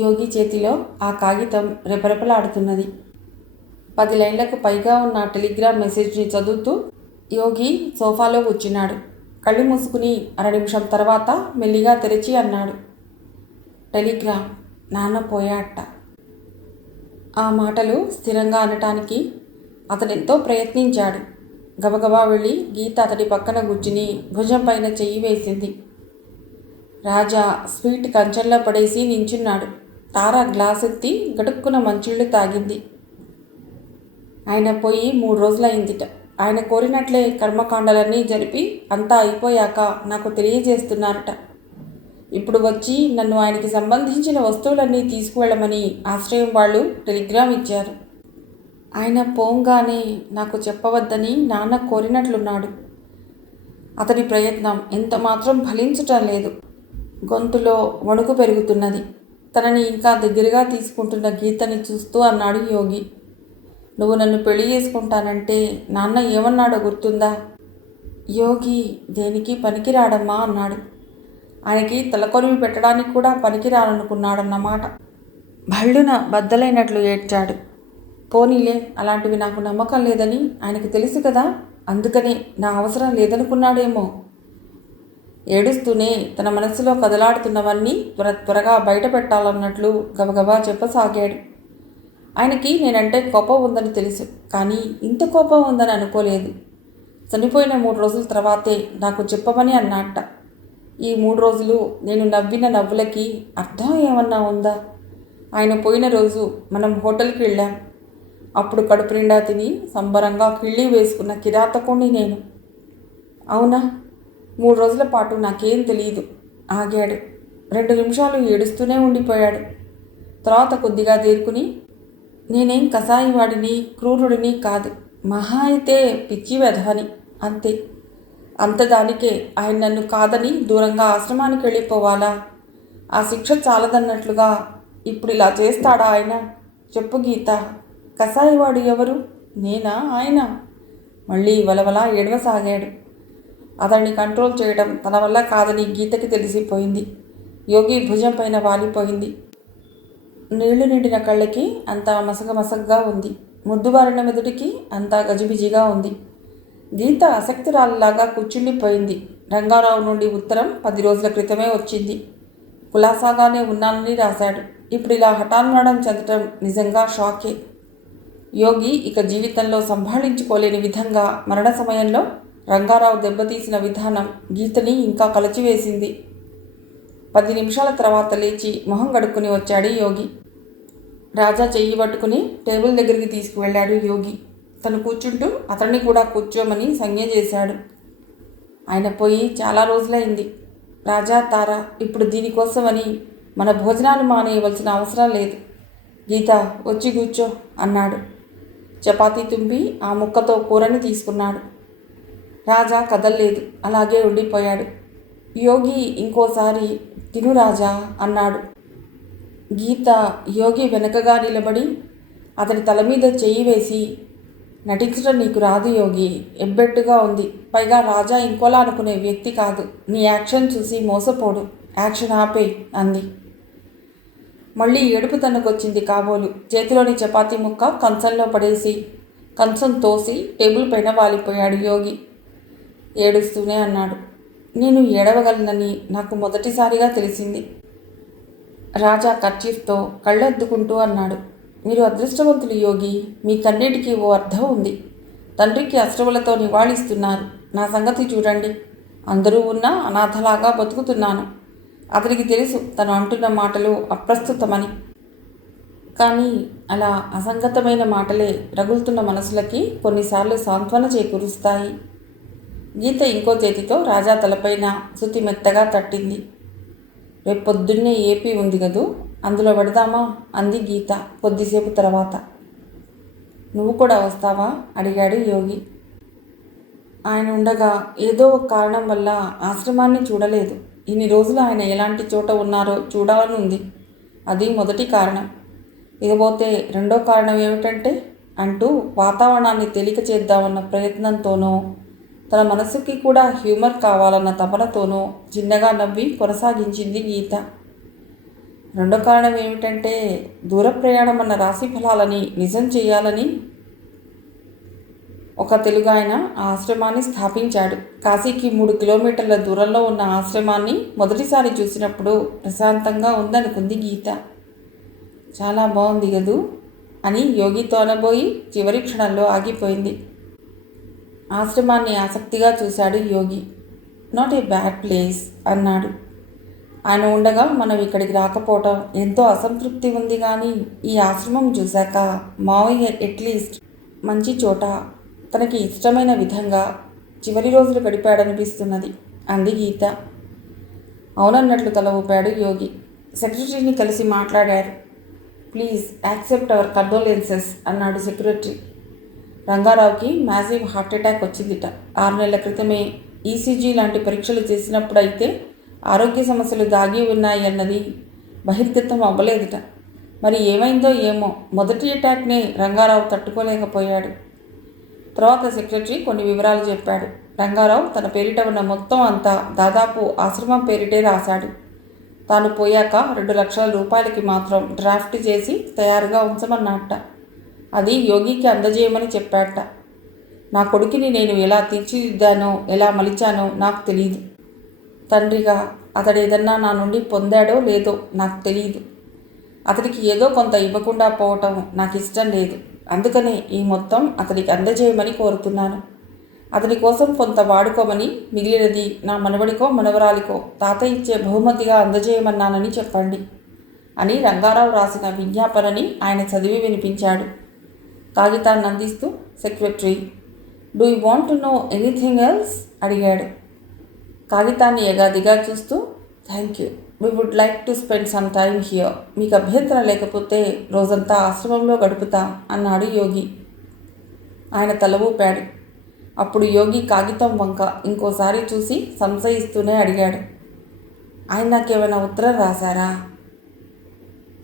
యోగి చేతిలో ఆ కాగితం రెపరెపలాడుతున్నది. 10 లైన్లకు పైగా ఉన్న టెలిగ్రామ్ మెసేజ్ని చదువుతూ యోగి సోఫాలో కూర్చున్నాడు. కళ్ళు మూసుకుని 1/2 నిమిషం తర్వాత మెల్లిగా తెరిచి అన్నాడు, టెలిగ్రామ్, నాన్న పోయాట. ఆ మాటలు స్థిరంగా అనటానికి అతడెంతో ప్రయత్నించాడు. గబగబా వెళ్ళి గీత అతడి పక్కన కూర్చుని భుజం పైన చెయ్యి వేసింది. రాజా స్వీట్ కంచంలో పడేసి నించున్నాడు. తార గ్లాస్ ఎత్తి గడుక్కున మంచిళ్ళు తాగింది. ఆయన పోయి 3 రోజులైందిట. ఆయన కోరినట్లే కర్మకాండలన్నీ జరిపి అంతా అయిపోయాక నాకు తెలియజేస్తున్నారట. ఇప్పుడు వచ్చి నన్ను ఆయనకి సంబంధించిన వస్తువులన్నీ తీసుకువెళ్ళమని ఆశ్రయం వాళ్ళు టెలిగ్రామ్ ఇచ్చారు. ఆయన పోంగానే నాకు చెప్పవద్దని నాన్న కోరినట్లున్నాడు. అతడి ప్రయత్నం ఎంత మాత్రం ఫలించటం లేదు. గొంతులో వణుకు పెరుగుతున్నది. తనని ఇంకా దగ్గరగా తీసుకుంటున్న గీతని చూస్తూ అన్నాడు యోగి, నువ్వు నన్ను పెళ్లి చేసుకుంటానంటే నాన్న ఏమన్నాడో గుర్తుందా? యోగి దేనికి పనికిరాడమ్మా అన్నాడు. ఆయనకి తలకొరివి పెట్టడానికి కూడా పనికిరాలనుకున్నాడన్నమాట. భళ్ళున బద్దలైనట్లు ఏడ్చాడు. పోనీలే, అలాంటివి నాకు నమ్మకం లేదని ఆయనకు తెలుసు కదా, అందుకనే నా అవసరం లేదనుకున్నాడేమో. ఏడుస్తూనే తన మనసులో కదలాడుతున్నవన్నీ త్వరగా బయట పెట్టాలన్నట్లు గబగబా చెప్పసాగాడు. ఆయనకి నేనంటే కోపం ఉందని తెలుసు, కానీ ఇంత కోపం ఉందని అనుకోలేదు. చనిపోయిన 3 రోజుల తర్వాతే నాకు చెప్పమని అన్నట్ట. ఈ 3 రోజులు నేను నవ్విన నవ్వులకి అర్థం ఏమన్నా ఉందా? ఆయన పోయిన రోజు మనం హోటల్కి వెళ్ళాం. అప్పుడు కడుపు నిండా తిని సంబరంగా కిళ్ళి వేసుకున్న కిరాతకుణ్ణి నేను. అవునా? 3 రోజుల పాటు నాకేం తెలియదు. ఆగాడు. 2 నిమిషాలు ఏడుస్తూనే ఉండిపోయాడు. తర్వాత కొద్దిగా తేరుకుని, నేనేం కసాయివాడిని, క్రూరుడిని కాదు, మహా అయితే పిచ్చి వెధవని, అంతే. అంతదానికే ఆయన నన్ను కాదని దూరంగా ఆశ్రమానికి వెళ్ళిపోవాలా? ఆ శిక్ష చాలదన్నట్లుగా ఇప్పుడు ఇలా చేస్తాడా ఆయన? చెప్పు గీత, కసాయివాడు ఎవరు, నేనా ఆయన? మళ్ళీ వలవలా ఏడవసాగాడు. అతన్ని కంట్రోల్ చేయడం తన వల్ల కాదని గీతకి తెలిసిపోయింది. యోగి భుజం పైన వాలిపోయింది. నీళ్లు నిండిన కళ్ళకి అంతా మసగమసగ్గా ఉంది. ముద్దుబారిన మెదుటికి అంతా గజిబిజిగా ఉంది. గీత ఆసక్తిరాలిలాగా కూర్చుండిపోయింది. రంగారావు నుండి ఉత్తరం 10 రోజుల క్రితమే వచ్చింది. కులాసాగానే ఉన్నానని రాశాడు. ఇప్పుడు ఇలా హఠాన్మరణం చెందటం నిజంగా షాకే. యోగి ఇక జీవితంలో సంభాళించుకోలేని విధంగా మరణ సమయంలో రంగారావు దెబ్బతీసిన విధానం గీతని ఇంకా కలచివేసింది. 10 నిమిషాల తర్వాత లేచి మొహం కడుక్కుని వచ్చాడు యోగి. రాజా చెయ్యి పట్టుకుని టేబుల్ దగ్గరికి తీసుకువెళ్ళాడు యోగి. తను కూర్చుంటూ అతన్ని కూడా కూర్చోమని సంజ్ఞ చేశాడు. ఆయన పోయి చాలా రోజులైంది. రాజా, తార ఇప్పుడు దీనికోసమని మన భోజనాలు మానేయవలసిన అవసరం లేదు. గీత వచ్చి కూర్చో అన్నాడు. చపాతీ తుంపి ఆ ముక్కతో కూరని తీసుకున్నాడు. రాజా కదల్లేదు, అలాగే ఉండిపోయాడు. యోగి ఇంకోసారి తిను రాజా అన్నాడు. గీత యోగి వెనకగా నిలబడి అతని తల మీద చెయ్యి వేసి, నటించడం నీకు రాదు యోగి, ఎబ్బెట్టుగా ఉంది. పైగా రాజా ఇంకోలా అనుకునే వ్యక్తి కాదు. నీ యాక్షన్ చూసి మోసపోడు, యాక్షన్ ఆపే అంది. మళ్ళీ ఏడుపు తనకొచ్చింది కాబోలు. చేతిలోని చపాతీ ముక్క కంచంలో పడేసి కంచం తోసి టేబుల్ పైన వాలిపోయాడు యోగి. ఏడుస్తూనే అన్నాడు, నేను ఏడవగలనని నాకు మొదటిసారిగా తెలిసింది. రాజా కర్చీఫ్తో కళ్ళద్దుకుంటూ అన్నాడు, మీరు అదృష్టవంతులు యోగి, మీ కన్నిటికీ ఓ అర్థం ఉంది. తండ్రికి అశ్రువులతో నివాళిస్తున్నారు. నా సంగతి చూడండి, అందరూ ఉన్నా అనాథలాగా బతుకుతున్నాను. అతనికి తెలుసు తను అంటున్న మాటలు అప్రస్తుతమని. కానీ అలా అసంగతమైన మాటలే రగులుతున్న మనసులకి కొన్నిసార్లు సాంత్వన చేకూరుస్తాయి. గీత ఇంకో చేతితో రాజా తలపైన శృతి మెత్తగా తట్టింది. రేపు పొద్దున్నే ఏపీ ఉంది కదూ, అందులో పెడదామా అంది గీత కొద్దిసేపు తర్వాత. నువ్వు కూడా వస్తావా అడిగాడు యోగి. ఆయన ఉండగా ఏదో ఒక కారణం వల్ల ఆశ్రమాన్ని చూడలేదు. ఇన్ని రోజులు ఆయన ఎలాంటి చోట ఉన్నారో చూడాలని ఉంది. అది మొదటి కారణం. ఇకపోతే రెండో కారణం ఏమిటంటే అంటూ వాతావరణాన్ని తేలిక చేద్దామన్న ప్రయత్నంతోనో తన మనసుకి కూడా హ్యూమర్ కావాలన్న తపనతోనో చిన్నగా నవ్వి కొనసాగించింది గీత. రెండో కారణం ఏమిటంటే దూర ప్రయాణం అన్న రాశి ఫలాలని నిజం చేయాలని ఒక తెలుగు ఆయన ఆ ఆశ్రమాన్ని స్థాపించాడు. కాశీకి 3 కిలోమీటర్ల దూరంలో ఉన్న ఆశ్రమాన్ని మొదటిసారి చూసినప్పుడు ప్రశాంతంగా ఉందనుకుంది గీత. చాలా బాగుంది కదూ అని యోగితో అనబోయి చివరి క్షణంలో ఆగిపోయింది. ఆశ్రమాన్ని ఆసక్తిగా చూశాడు యోగి. నాట్ ఏ బ్యాడ్ ప్లేస్ అన్నాడు. ఆయన ఉండగా మనం ఇక్కడికి రాకపోవటం ఎంతో అసంతృప్తి ఉంది, కానీ ఈ ఆశ్రమం చూశాక మావయ్య అట్లీస్ట్ మంచి చోట తనకి ఇష్టమైన విధంగా చివరి రోజులు గడిపాడనిపిస్తున్నది అంది గీత. అవునన్నట్లు తల ఊపాడు యోగి. సెక్రటరీని కలిసి మాట్లాడారు. ప్లీజ్ యాక్సెప్ట్ అవర్ కండోలెన్సెస్ అన్నాడు సెక్రటరీ. రంగారావుకి మ్యాసివ్ హార్ట్ అటాక్ వచ్చిందిట. 6 నెలల క్రితమే ఈసీజీ లాంటి పరీక్షలు చేసినప్పుడైతే ఆరోగ్య సమస్యలు దాగి ఉన్నాయి అన్నది బహిర్గతం అవ్వలేదుట. మరి ఏమైందో ఏమో, మొదటి అటాక్నే రంగారావు తట్టుకోలేకపోయాడు. తర్వాత సెక్రటరీ కొన్ని వివరాలు చెప్పాడు. రంగారావు తన పేరిట ఉన్న మొత్తం అంతా దాదాపు ఆశ్రమం పేరిటే రాశాడు. తాను పోయాక 2 లక్షల రూపాయలకి మాత్రం డ్రాఫ్ట్ చేసి తయారుగా ఉంచమన్నట్ట. అది యోగికి అందజేయమని చెప్పాట. నా కొడుకుని నేను ఎలా తీర్చిదిద్దానో, ఎలా మలిచానో నాకు తెలియదు. తండ్రిగా అతడు ఏదన్నా నా నుండి పొందాడో లేదో నాకు తెలియదు. అతడికి ఏదో కొంత ఇవ్వకుండా పోవటం నాకు ఇష్టం లేదు. అందుకనే ఈ మొత్తం అతడికి అందజేయమని కోరుతున్నాను. అతని కోసం కొంత వాడుకోమని, మిగిలినది నా మనవడికో మనవరాలికో తాత ఇచ్చే బహుమతిగా అందజేయమన్నానని చెప్పండి అని రంగారావు రాసిన విజ్ఞాపనని ఆయన చదివి వినిపించాడు. కాగితాన్ని అందిస్తూ secretary, do you want to know anything else అడిగాడు. కాగితాన్ని ఎగాదిగా చూస్తూ, thank you, we would like to spend some time here. మీకు అభ్యంతరం లేకపోతే రోజంతా ఆశ్రమంలో గడుపుతాం అన్నాడు యోగి. ఆయన తల ఊపాడు. అప్పుడు యోగి కాగితం వంక ఇంకోసారి చూసి సంశయిస్తూనే అడిగాడు, ఆయన నాకేమైనా ఉత్తరం రాశారా?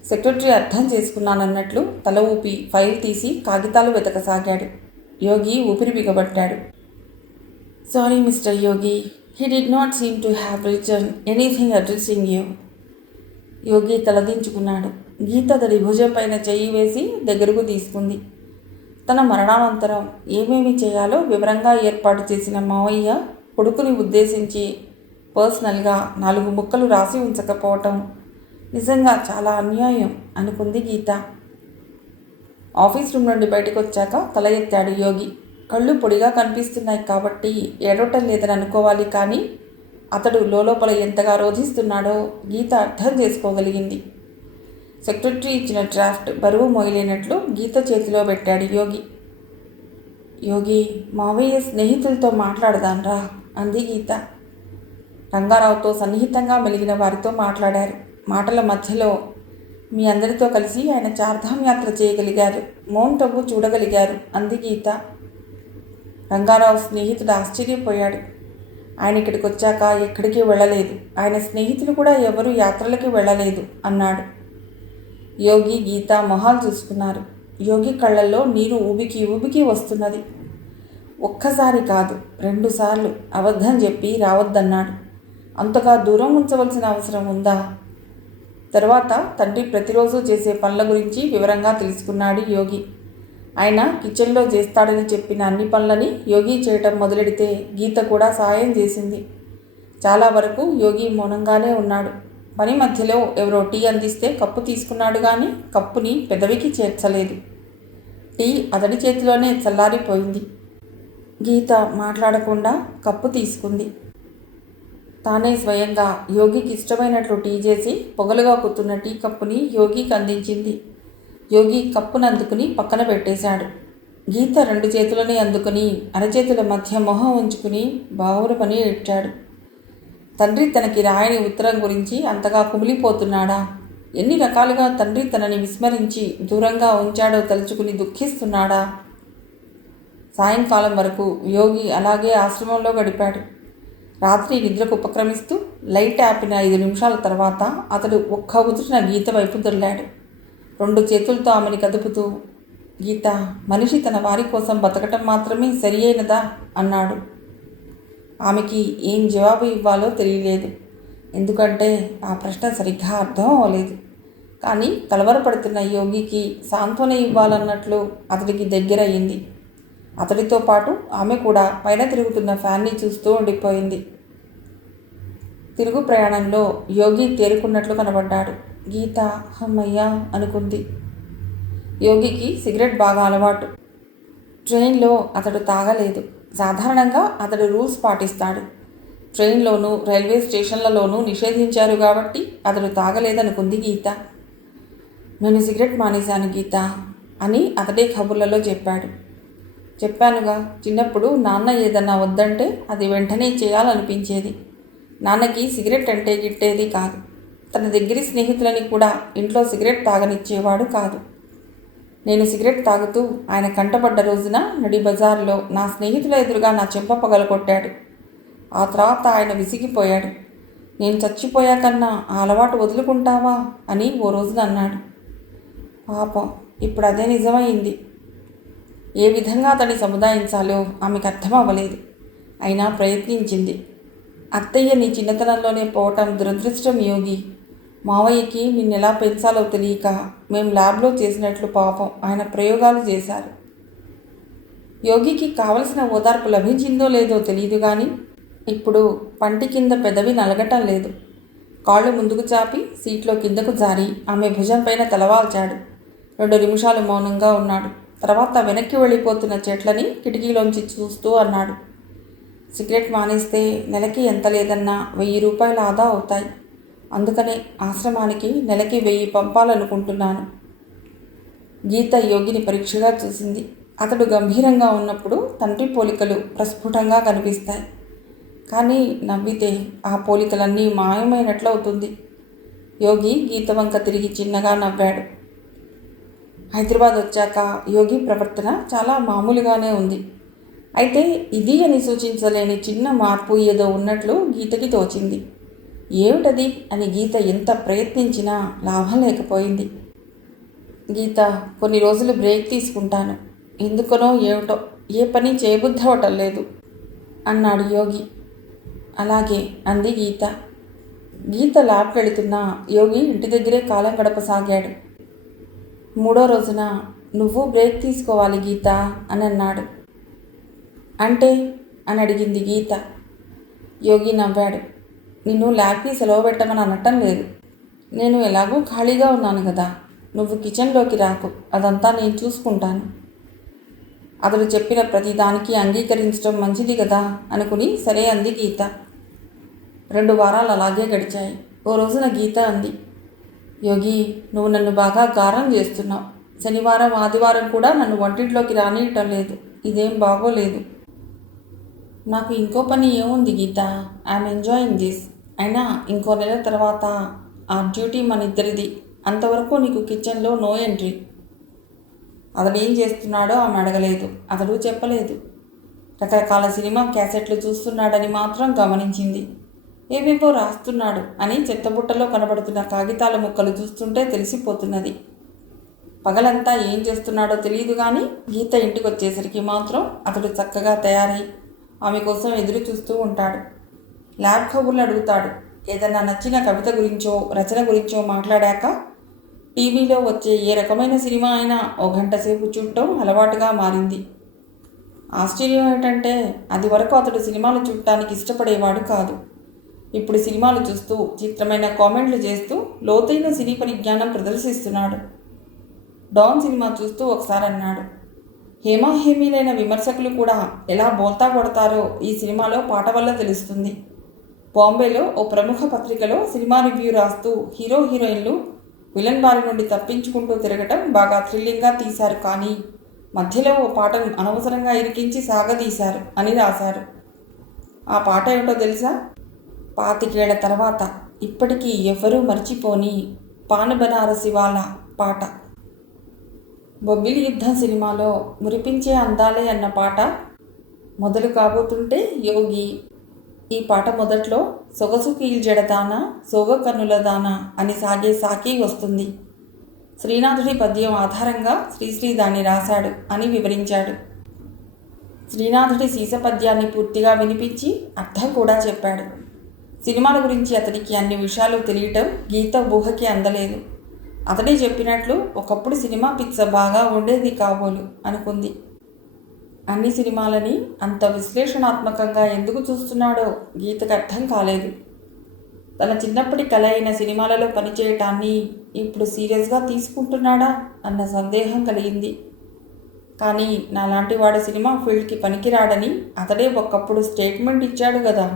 సెక్రటరీ అర్థం చేసుకున్నానన్నట్లు తల ఊపి ఫైల్ తీసి కాగితాలు వెతకసాగాడు. యోగి ఊపిరి బిగబట్టాడు. Sorry mister Yogi, he did not seem to have written anything addressing you. యోగి తలదించుకున్నాడు. గీత అతడి భుజం పైన చెయ్యి వేసి దగ్గరకు తీసుకుంది. తన మరణానంతరం ఏమేమి చేయాలో వివరంగా ఏర్పాటు చేసిన మావయ్య కొడుకుని ఉద్దేశించి పర్సనల్గా 4 ముక్కలు రాసి ఉంచకపోవటం నిజంగా చాలా అన్యాయం అనుకుంది గీత. ఆఫీస్ రూమ్ నుండి బయటకు వచ్చాక తల ఎత్తాడు యోగి. కళ్ళు పొడిగా కనిపిస్తున్నాయి కాబట్టి ఏడవటం లేదని అనుకోవాలి, కానీ అతడు లోపల ఎంతగా రోధిస్తున్నాడో గీత అర్థం చేసుకోగలిగింది. సెక్రటరీ ఇచ్చిన డ్రాఫ్ట్ బరువు మోయలేనట్లు గీత చేతిలో పెట్టాడు యోగి. యోగి, మావయ్య స్నేహితులతో మాట్లాడదాన్రా అంది గీత. రంగారావుతో సన్నిహితంగా మెలిగిన వారితో మాట్లాడారు. మాటల మధ్యలో మీ అందరితో కలిసి ఆయన చార్ధామ్ యాత్ర చేయగలిగారు, మౌంట్ అబు చూడగలిగారు అంది గీత. రంగారావు స్నేహితుడు ఆశ్చర్యపోయాడు. ఆయన ఇక్కడికి వచ్చాక ఎక్కడికి వెళ్ళలేదు, ఆయన స్నేహితులు కూడా ఎవరు యాత్రలకి వెళ్ళలేదు అన్నాడు. యోగి గీత మొహాలు చూసుకున్నారు. యోగి కళ్ళల్లో నీరు ఊబికి ఊబికి వస్తున్నది. ఒక్కసారి కాదు 2 సార్లు అబద్ధం చెప్పి రావద్దన్నాడు. అంతగా దూరం ఉంచవలసిన అవసరం ఉందా? తర్వాత తండ్రి ప్రతిరోజు చేసే పనుల గురించి వివరంగా తెలుసుకున్నాడు యోగి. ఆయన కిచెన్లో చేస్తాడని చెప్పిన అన్ని పనులని యోగి చేయటం మొదలెడితే గీత కూడా సాయం చేసింది. చాలా వరకు యోగి మౌనంగానే ఉన్నాడు. పని మధ్యలో ఎవరో టీ అందిస్తే కప్పు తీసుకున్నాడు, కానీ కప్పుని పెదవికి చేర్చలేదు. టీ అతడి చేతిలోనే చల్లారిపోయింది. గీత మాట్లాడకుండా కప్పు తీసుకుంది. తానే స్వయంగా యోగికి ఇష్టమైనట్లు టీ చేసి పొగలుగా కుతున్న టీ కప్పుని యోగికి అందించింది. యోగి కప్పును అందుకుని పక్కన పెట్టేశాడు. గీత 2 చేతులని అందుకుని అరచేతుల మధ్య మొహం ఉంచుకుని బావురమని ఏడ్చాడు. తండ్రి తనకి రాయని ఉత్తరం గురించి అంతగా కుమిలిపోతున్నాడా? ఎన్ని రకాలుగా తండ్రి తనని విస్మరించి దూరంగా ఉంచాడో తలుచుకుని దుఃఖిస్తున్నాడా? సాయంకాలం వరకు యోగి అలాగే ఆశ్రమంలో గడిపాడు. రాత్రి నిద్రకు ఉపక్రమిస్తూ లైట్ ఆపిన 5 నిమిషాల తర్వాత అతడు ఒక్క ఉదుటిన గీత వైపు దొర్లాడు. 2 చేతులతో ఆమెని కదుపుతూ, గీత, మనిషి తన వారి కోసం బతకటం మాత్రమే సరి అయినదా అన్నాడు. ఆమెకి ఏం జవాబు ఇవ్వాలో తెలియలేదు. ఎందుకంటే ఆ ప్రశ్న సరిగ్గా అర్థం అవ్వలేదు. కానీ కలవరపడుతున్న యోగికి సాంత్వన ఇవ్వాలన్నట్లు అతడికి దగ్గరయ్యింది. అతడితో పాటు ఆమె కూడా పైన తిరుగుతున్న ఫ్యాన్ని చూస్తూ ఉండిపోయింది. తిరుగు ప్రయాణంలో యోగి తేరుకున్నట్లు కనబడ్డాడు. గీత హమ్మయ్యా అనుకుంది. యోగికి సిగరెట్ బాగా అలవాటు. ట్రైన్లో అతడు తాగలేదు. సాధారణంగా అతడు రూల్స్ పాటిస్తాడు. ట్రైన్లోనూ రైల్వే స్టేషన్లలోనూ నిషేధించారు కాబట్టి అతడు తాగలేదనుకుంది గీత. నేను సిగరెట్ మానేశాను గీత అని అతడే కబుర్లలో చెప్పాడు. చెప్పానుగా, చిన్నప్పుడు నాన్న ఏదన్నా వద్దంటే అది వెంటనే చేయాలనిపించేది. నాన్నకి సిగరెట్ అంటే గిట్టేది కాదు. తన దగ్గరి స్నేహితులని కూడా ఇంట్లో సిగరెట్ తాగనిచ్చేవాడు కాదు. నేను సిగరెట్ తాగుతూ ఆయన కంటపడ్డ రోజున నడి బజార్లో నా స్నేహితుల ఎదురుగా నా చెంప పగలగొట్టాడు. ఆ తర్వాత ఆయన విసిగిపోయాడు. నేను చచ్చిపోయాకన్నా ఆ అలవాటు వదులుకుంటావా అని ఓ రోజున అన్నాడు. పాపం, ఇప్పుడు అదే నిజమైంది. ఏ విధంగా అతన్ని సముదాయించాలో ఆమెకు అర్థం అవ్వలేదు. అయినా ప్రయత్నించింది. అత్తయ్య నీ చిన్నతనంలోనే పోవటం దురదృష్టం యోగి. మావయ్యకి నిన్నెలా పెంచాలో తెలియక మేం ల్యాబ్లో చేసినట్లు పాపం ఆయన ప్రయోగాలు చేశారు. యోగికి కావలసిన ఓదార్పు లభించిందో లేదో తెలియదు కానీ ఇప్పుడు పంటి కింద పెదవి నలగటం లేదు. కాళ్ళు ముందుకు చాపి సీట్లో కిందకు జారి ఆమె భుజం పైన తలవాల్చాడు. 2 నిమిషాలు మౌనంగా ఉన్నాడు. తర్వాత వెనక్కి వెళ్ళిపోతున్న చెట్లని కిటికీలోంచి చూస్తూ అన్నాడు. సిగరెట్ మానేస్తే నెలకి ఎంత లేదన్నా 1000 రూపాయలు ఆదా అవుతాయి. అందుకనే ఆశ్రమానికి నెలకి 1000 పంపాలనుకుంటున్నాను. గీత యోగిని పరీక్షగా చూసింది. అతడు గంభీరంగా ఉన్నప్పుడు తండ్రి పోలికలు ప్రస్ఫుటంగా కనిపిస్తాయి. కానీ నవ్వితే ఆ పోలికలన్నీ మాయమైనట్లవుతుంది. యోగి గీత వంక తిరిగి చిన్నగా నవ్వాడు. హైదరాబాద్ వచ్చాక యోగి ప్రవర్తన చాలా మామూలుగానే ఉంది. అయితే ఇది అని సూచించలేని చిన్న మార్పు ఏదో ఉన్నట్లు గీతకి తోచింది. ఏమిటది అని గీత ఎంత ప్రయత్నించినా లాభం లేకపోయింది. గీత, కొన్ని రోజులు బ్రేక్ తీసుకుంటాను. ఎందుకనో ఏమిటో ఏ పని చేయబుద్ధవటం లేదు అన్నాడు యోగి. అలాగే అంది గీత. గీత ల్యాబ్కి వెళుతున్నా యోగి ఇంటి దగ్గరే కాలం గడపసాగాడు. 3వ రోజున నువ్వు బ్రేక్ తీసుకోవాలి గీత అని అన్నాడు. అంటే అని అడిగింది గీత. యోగి నవ్వాడు. నిన్ను ల్యాబ్కి సెలవు పెట్టమని అనటం లేదు. నేను ఎలాగూ ఖాళీగా ఉన్నాను కదా, నువ్వు కిచెన్లోకి రాకు, అదంతా నేను చూసుకుంటాను. అతడు చెప్పిన ప్రతి దానికి అంగీకరించడం మంచిది కదా అనుకుని సరే అంది గీత. 2 వారాలు అలాగే గడిచాయి. ఓ రోజున గీత అంది, యోగి, నువ్వు నన్ను బాగా గారం చేస్తున్నావు. శనివారం ఆదివారం కూడా నన్ను వంటింట్లోకి రానియటం లేదు. ఇదేం బాగోలేదు. నాకు ఇంకో పని ఏముంది గీత, ఐఎమ్ ఎంజాయింగ్ దిస్. అయినా ఇంకో నెల తర్వాత ఆ డ్యూటీ మన ఇద్దరిది. అంతవరకు నీకు కిచెన్లో నో ఎంట్రీ. అతడు ఏం చేస్తున్నాడో ఆమె అడగలేదు. అతడు చెప్పలేదు. రకరకాల సినిమా క్యాసెట్లు చూస్తున్నాడని మాత్రం గమనించింది. ఏవేవో రాస్తున్నాడు అని చెత్తబుట్టలో కనబడుతున్న కాగితాల ముక్కలు చూస్తుంటే తెలిసిపోతున్నది. పగలంతా ఏం చేస్తున్నాడో తెలియదు కానీ గీత ఇంటికి వచ్చేసరికి మాత్రం అతడు చక్కగా తయారై ఆమె కోసం ఎదురు చూస్తూ ఉంటాడు. ల్యాబ్ కబుర్లు అడుగుతాడు. ఏదన్నా నచ్చిన కవిత గురించో రచన గురించో మాట్లాడాక టీవీలో వచ్చే ఏ రకమైన సినిమా అయినా ఓ గంట సేపు చూడటం అలవాటుగా మారింది. ఆశ్చర్యం ఏమిటంటే అది వరకు అతడు సినిమాలు చూడటానికి ఇష్టపడేవాడు కాదు. ఇప్పుడు సినిమాలు చూస్తూ చిత్రమైన కామెంట్లు చేస్తూ లోతైన సినీ పరిజ్ఞానం ప్రదర్శిస్తున్నాడు. డాన్ సినిమా చూస్తూ ఒకసారి అన్నాడు, హేమాహేమీలైన విమర్శకులు కూడా ఎలా బోల్తా కొడతారో ఈ సినిమాలో పాట వల్ల తెలుస్తుంది. బాంబేలో ఓ ప్రముఖ పత్రికలో సినిమా రివ్యూ రాస్తూ హీరో హీరోయిన్లు విలన్ బారి నుండి తప్పించుకుంటూ తిరగటం బాగా థ్రిల్లింగ్గా తీశారు, కానీ మధ్యలో ఓ పాటను అనవసరంగా ఇరికించి సాగదీశారు అని రాశారు. ఆ పాట ఏమిటో తెలుసా? 25 ఏళ్ల తర్వాత ఇప్పటికీ ఎవ్వరూ మర్చిపోని పాన్ బనారసి వాళ్ళ పాట. బొబ్బిలి యుద్ధం సినిమాలో మురిపించే అందాలే అన్న పాట మొదలు కాబోతుంటే యోగి ఈ పాట మొదట్లో సొగసు కీల్జెడదానా సోగ కన్నులదానా అని సాగే సాకి వస్తుంది. శ్రీనాథుడి పద్యం ఆధారంగా శ్రీశ్రీ దాన్ని రాశాడు అని వివరించాడు. శ్రీనాథుడి సీస పద్యాన్ని పూర్తిగా వినిపించి అర్థం కూడా చెప్పాడు. సినిమాల గురించి అతడికి అన్ని విషయాలు తెలియటం గీత ఊహకి అందలేదు. అతడే చెప్పినట్లు ఒకప్పుడు సినిమా పిచ్చ బాగా ఉండేది కాబోలు అనుకుంది. అన్ని సినిమాలని అంత విశ్లేషణాత్మకంగా ఎందుకు చూస్తున్నాడో గీతకు అర్థం కాలేదు. తన చిన్నప్పటి కల అయిన సినిమాలలో పనిచేయటాన్ని ఇప్పుడు సీరియస్గా తీసుకుంటున్నాడా అన్న సందేహం కలిగింది. కానీ నాలాంటి వాడు సినిమా ఫీల్డ్కి పనికిరాడని అతడే ఒకప్పుడు స్టేట్మెంట్ ఇచ్చాడు కదా.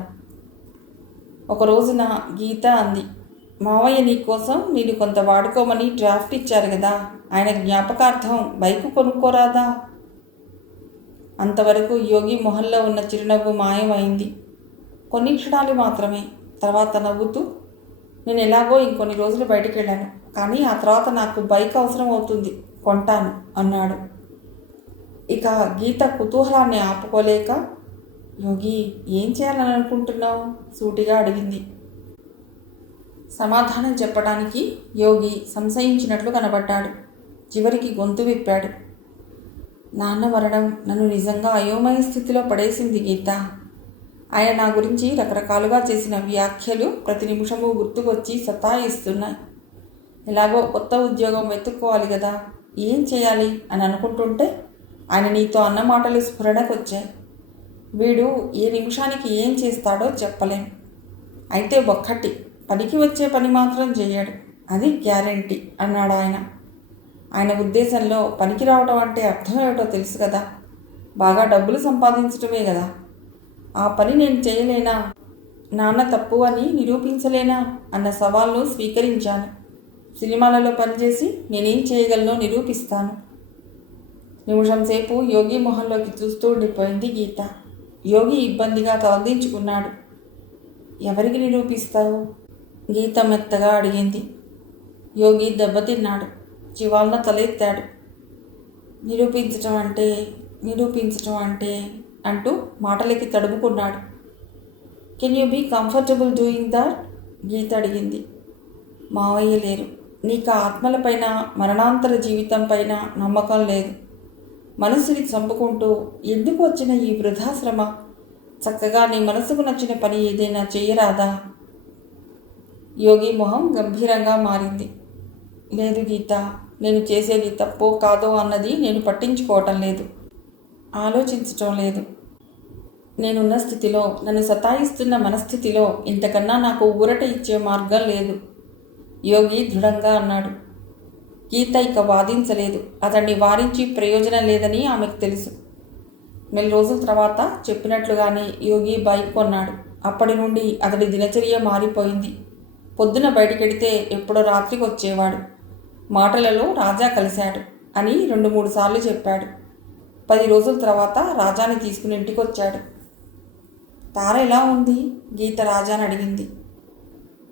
ఒక రోజున గీత అంది, మావయ్య నీ కోసం నేను కొంత వాడుకోమని డ్రాఫ్ట్ ఇచ్చారు కదా, ఆయన జ్ఞాపకార్థం బైకు కొనుక్కోరాదా? అంతవరకు యోగి మొహంలో ఉన్న చిరునవ్వు మాయమైంది. కొన్ని క్షణాలు మాత్రమే. తర్వాత నవ్వుతూ, నేను ఎలాగో ఇంకొన్ని రోజులు బయటికి వెళ్ళాను, కానీ ఆ తర్వాత నాకు బైక్ అవసరం అవుతుంది, కొంటాను అన్నాడు. ఇక గీత కుతూహలాన్ని ఆపుకోలేక, యోగి ఏం చేయాలని అనుకుంటున్నావు సూటిగా అడిగింది. సమాధానం చెప్పడానికి యోగి సంశయించినట్లు కనబడ్డాడు. చివరికి గొంతు విప్పాడు. నాన్న మరణం నన్ను నిజంగా అయోమయ స్థితిలో పడేసింది గీత. ఆయన నా గురించి రకరకాలుగా చేసిన వ్యాఖ్యలు ప్రతి నిమిషము గుర్తుకొచ్చి సతాయిస్తున్నాయి. ఎలాగో కొత్త ఉద్యోగం వెతుక్కోవాలి కదా, ఏం చేయాలి అని అనుకుంటుంటే ఆయన నీతో అన్న మాటలు స్ఫురణకొచ్చాయి. వీడు ఏ నిమిషానికి ఏం చేస్తాడో చెప్పలేం. అయితే ఒక్కటి, పనికి వచ్చే పని మాత్రం చేయడు, అది గ్యారెంటీ అన్నాడు ఆయన. ఆయన ఉద్దేశంలో పనికి రావడం అంటే అర్థం ఏమిటో తెలుసు కదా, బాగా డబ్బులు సంపాదించడమే కదా. ఆ పని నేను చేయలేనా, నాన్న తప్పు అని నిరూపించలేనా అన్న సవాల్ను స్వీకరించాను. సినిమాలలో పనిచేసి నేనేం చేయగలనో నిరూపిస్తాను. నిమిషం సేపు యోగి మొహంలోకి చూస్తూ ఉండిపోయింది గీత. యోగి ఇబ్బందిగా తలదించుకున్నాడు. ఎవరికి నిరూపిస్తావు? గీత మెత్తగా అడిగింది. యోగి దెబ్బతిన్నాడు. చివాలన తలెత్తాడు. నిరూపించటం అంటే అంటూ మాటలకి తడుముకున్నాడు. Can you be comfortable doing that? Geeta అడిగింది. మావయ్య లేరు. నీకు ఆత్మలపైన మరణాంతర జీవితం పైన నమ్మకం లేదు. మనసుని చంపుకుంటూ ఎందుకు వచ్చిన ఈ వృధాశ్రమ? చక్కగా నీ మనసుకు నచ్చిన పని ఏదైనా చేయరాదా? యోగి మొహం గంభీరంగా మారింది. లేదు గీత, నేను చేసేది తప్పో కాదో అన్నది నేను పట్టించుకోవటం లేదు, ఆలోచించటం లేదు. నేనున్న స్థితిలో, నన్ను సతాయిస్తున్న మనస్థితిలో ఇంతకన్నా నాకు ఊరట ఇచ్చే మార్గం లేదు, యోగి దృఢంగా అన్నాడు. గీత ఇక వాదించలేదు. అతన్ని వారించి ప్రయోజనం లేదని ఆమెకు తెలుసు. 4 రోజుల తర్వాత చెప్పినట్లుగానే యోగి బైక్ కొన్నాడు. అప్పటి నుండి అతడి దినచర్య మారిపోయింది. పొద్దున బయటికెడితే ఎప్పుడో రాత్రికి వచ్చేవాడు. మాటలలో రాజా కలిశాడు అని 2-3 సార్లు చెప్పాడు. 10 రోజుల తర్వాత రాజాని తీసుకుని ఇంటికొచ్చాడు. తార ఎలా ఉంది? గీత రాజాని అడిగింది.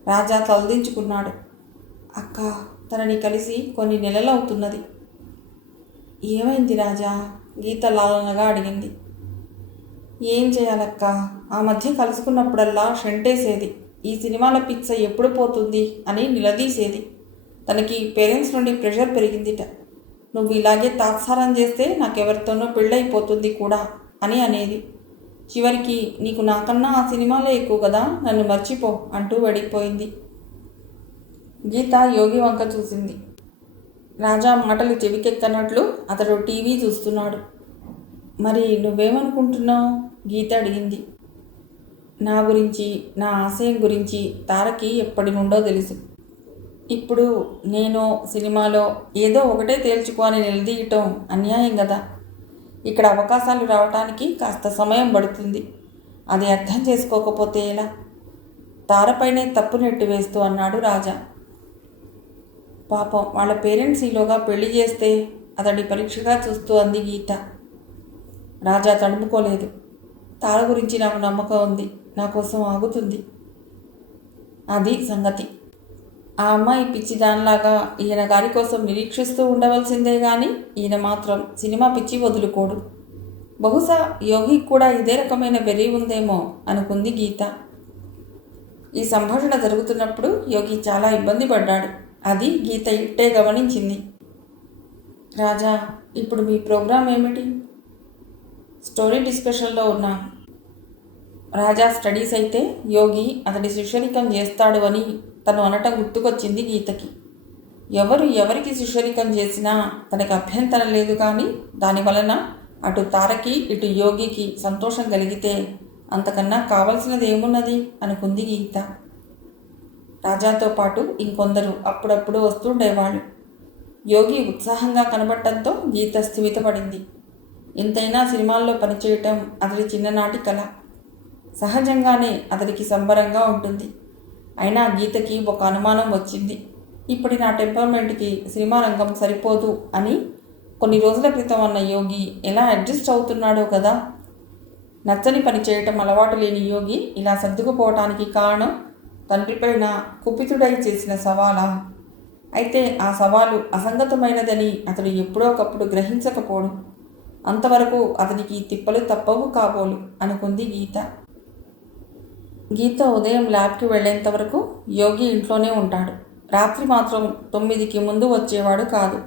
రాజా తలదించుకున్నాడు. అక్క, తనని కలిసి కొన్ని నెలలు అవుతున్నది. ఏమైంది రాజా? గీత లాలనగా అడిగింది. ఏం చేయాలక్క, ఆ మధ్య కలుసుకున్నప్పుడల్లా షంటేసేది. ఈ సినిమాల పిచ్చ ఎప్పుడు పోతుంది అని నిలదీసేది. తనకి పేరెంట్స్ నుండి ప్రెషర్ పెరిగిందిట. నువ్వు ఇలాగే తాత్సారం చేస్తే నాకెవరితోనో పెళ్ళైపోతుంది కూడా అని అనేది. చివరికి నీకు నాకన్నా ఆ సినిమాలే ఎక్కువ కదా, నన్ను మర్చిపో అంటూ వెళ్ళిపోయింది. గీత యోగి వంక చూసింది. రాజా మాటలు చెవికెక్కనట్లు అతడు టీవీ చూస్తున్నాడు. మరి నువ్వేమనుకుంటున్నావు? గీత అడిగింది. నా గురించి, నా ఆశయం గురించి తారకి ఎప్పటి నుండో తెలుసు. ఇప్పుడు నేను సినిమాలో ఏదో ఒకటే తేల్చుకోని నిలదీయటం అన్యాయం కదా. ఇక్కడ అవకాశాలు రావటానికి కాస్త సమయం పడుతుంది. అది అర్థం చేసుకోకపోతే ఎలా? తారపైనే తప్పు నెట్టి వేస్తూ అన్నాడు రాజా. పాపం వాళ్ళ పేరెంట్స్ ఈలోగా పెళ్లి చేస్తే అతడి పరీక్షగా చూస్తూ అంది గీత. రాజా తడుముకోలేదు. తార గురించి నాకు నమ్మకం ఉంది, నా కోసం ఆగుతుంది. అది సంగతి. ఆ అమ్మాయి పిచ్చి దానిలాగా ఈయన గారి కోసం నిరీక్షిస్తూ ఉండవలసిందే కానీ ఈయన మాత్రం సినిమా పిచ్చి వదులుకోడు. బహుశా యోగికి కూడా ఇదే రకమైన వెర్రి ఉందేమో అనుకుంది గీత. ఈ సంభాషణ జరుగుతున్నప్పుడు యోగి చాలా ఇబ్బంది పడ్డాడు. అది గీత ఇట్టే గమనించింది. రాజా, ఇప్పుడు మీ ప్రోగ్రాం ఏమిటి? స్టోరీ డిస్కషన్లో ఉన్నా. రాజా స్టడీస్ అయితే యోగి అతడి శిష్యరికం చేస్తాడు అని తను అనటం గుర్తుకొచ్చింది గీతకి. ఎవరు ఎవరికి శిష్యరికం చేసినా తనకి అభ్యంతరం లేదు, కానీ దానివలన అటు తారకి ఇటు యోగికి సంతోషం కలిగితే అంతకన్నా కావలసినది ఏమున్నది అనుకుంది గీత. రాజాతో పాటు ఇంకొందరు అప్పుడప్పుడు వస్తుండేవాళ్ళు. యోగి ఉత్సాహంగా కనబడటంతో గీత స్థిమితపడింది. ఎంతైనా సినిమాల్లో పనిచేయటం అతడి చిన్ననాటి కళ. సహజంగానే అతడికి సంబరంగా ఉంటుంది. అయినా గీతకి ఒక అనుమానం వచ్చింది. ఇప్పటి నా టెంపర్మెంట్కి సినిమా రంగం సరిపోదు అని కొన్ని రోజుల క్రితం అన్న యోగి ఎలా అడ్జస్ట్ అవుతున్నాడో కదా. నచ్చని పని చేయటం అలవాటు లేని యోగి ఇలా సర్దుకుపోవటానికి కారణం తండ్రిపైన కుపితుడై చేసిన సవాలా? అయితే ఆ సవాలు అసంగతమైనదని అతడు ఎప్పుడో ఒకప్పుడు గ్రహించకపోడు. అంతవరకు అతనికి తిప్పలు తప్పవు కాబోలు అనుకుంది గీత. గీత ఉదయం ల్యాబ్కి వెళ్ళేంత వరకు యోగి ఇంట్లోనే ఉంటాడు. రాత్రి మాత్రం 9కి ముందు వచ్చేవాడు కాదు.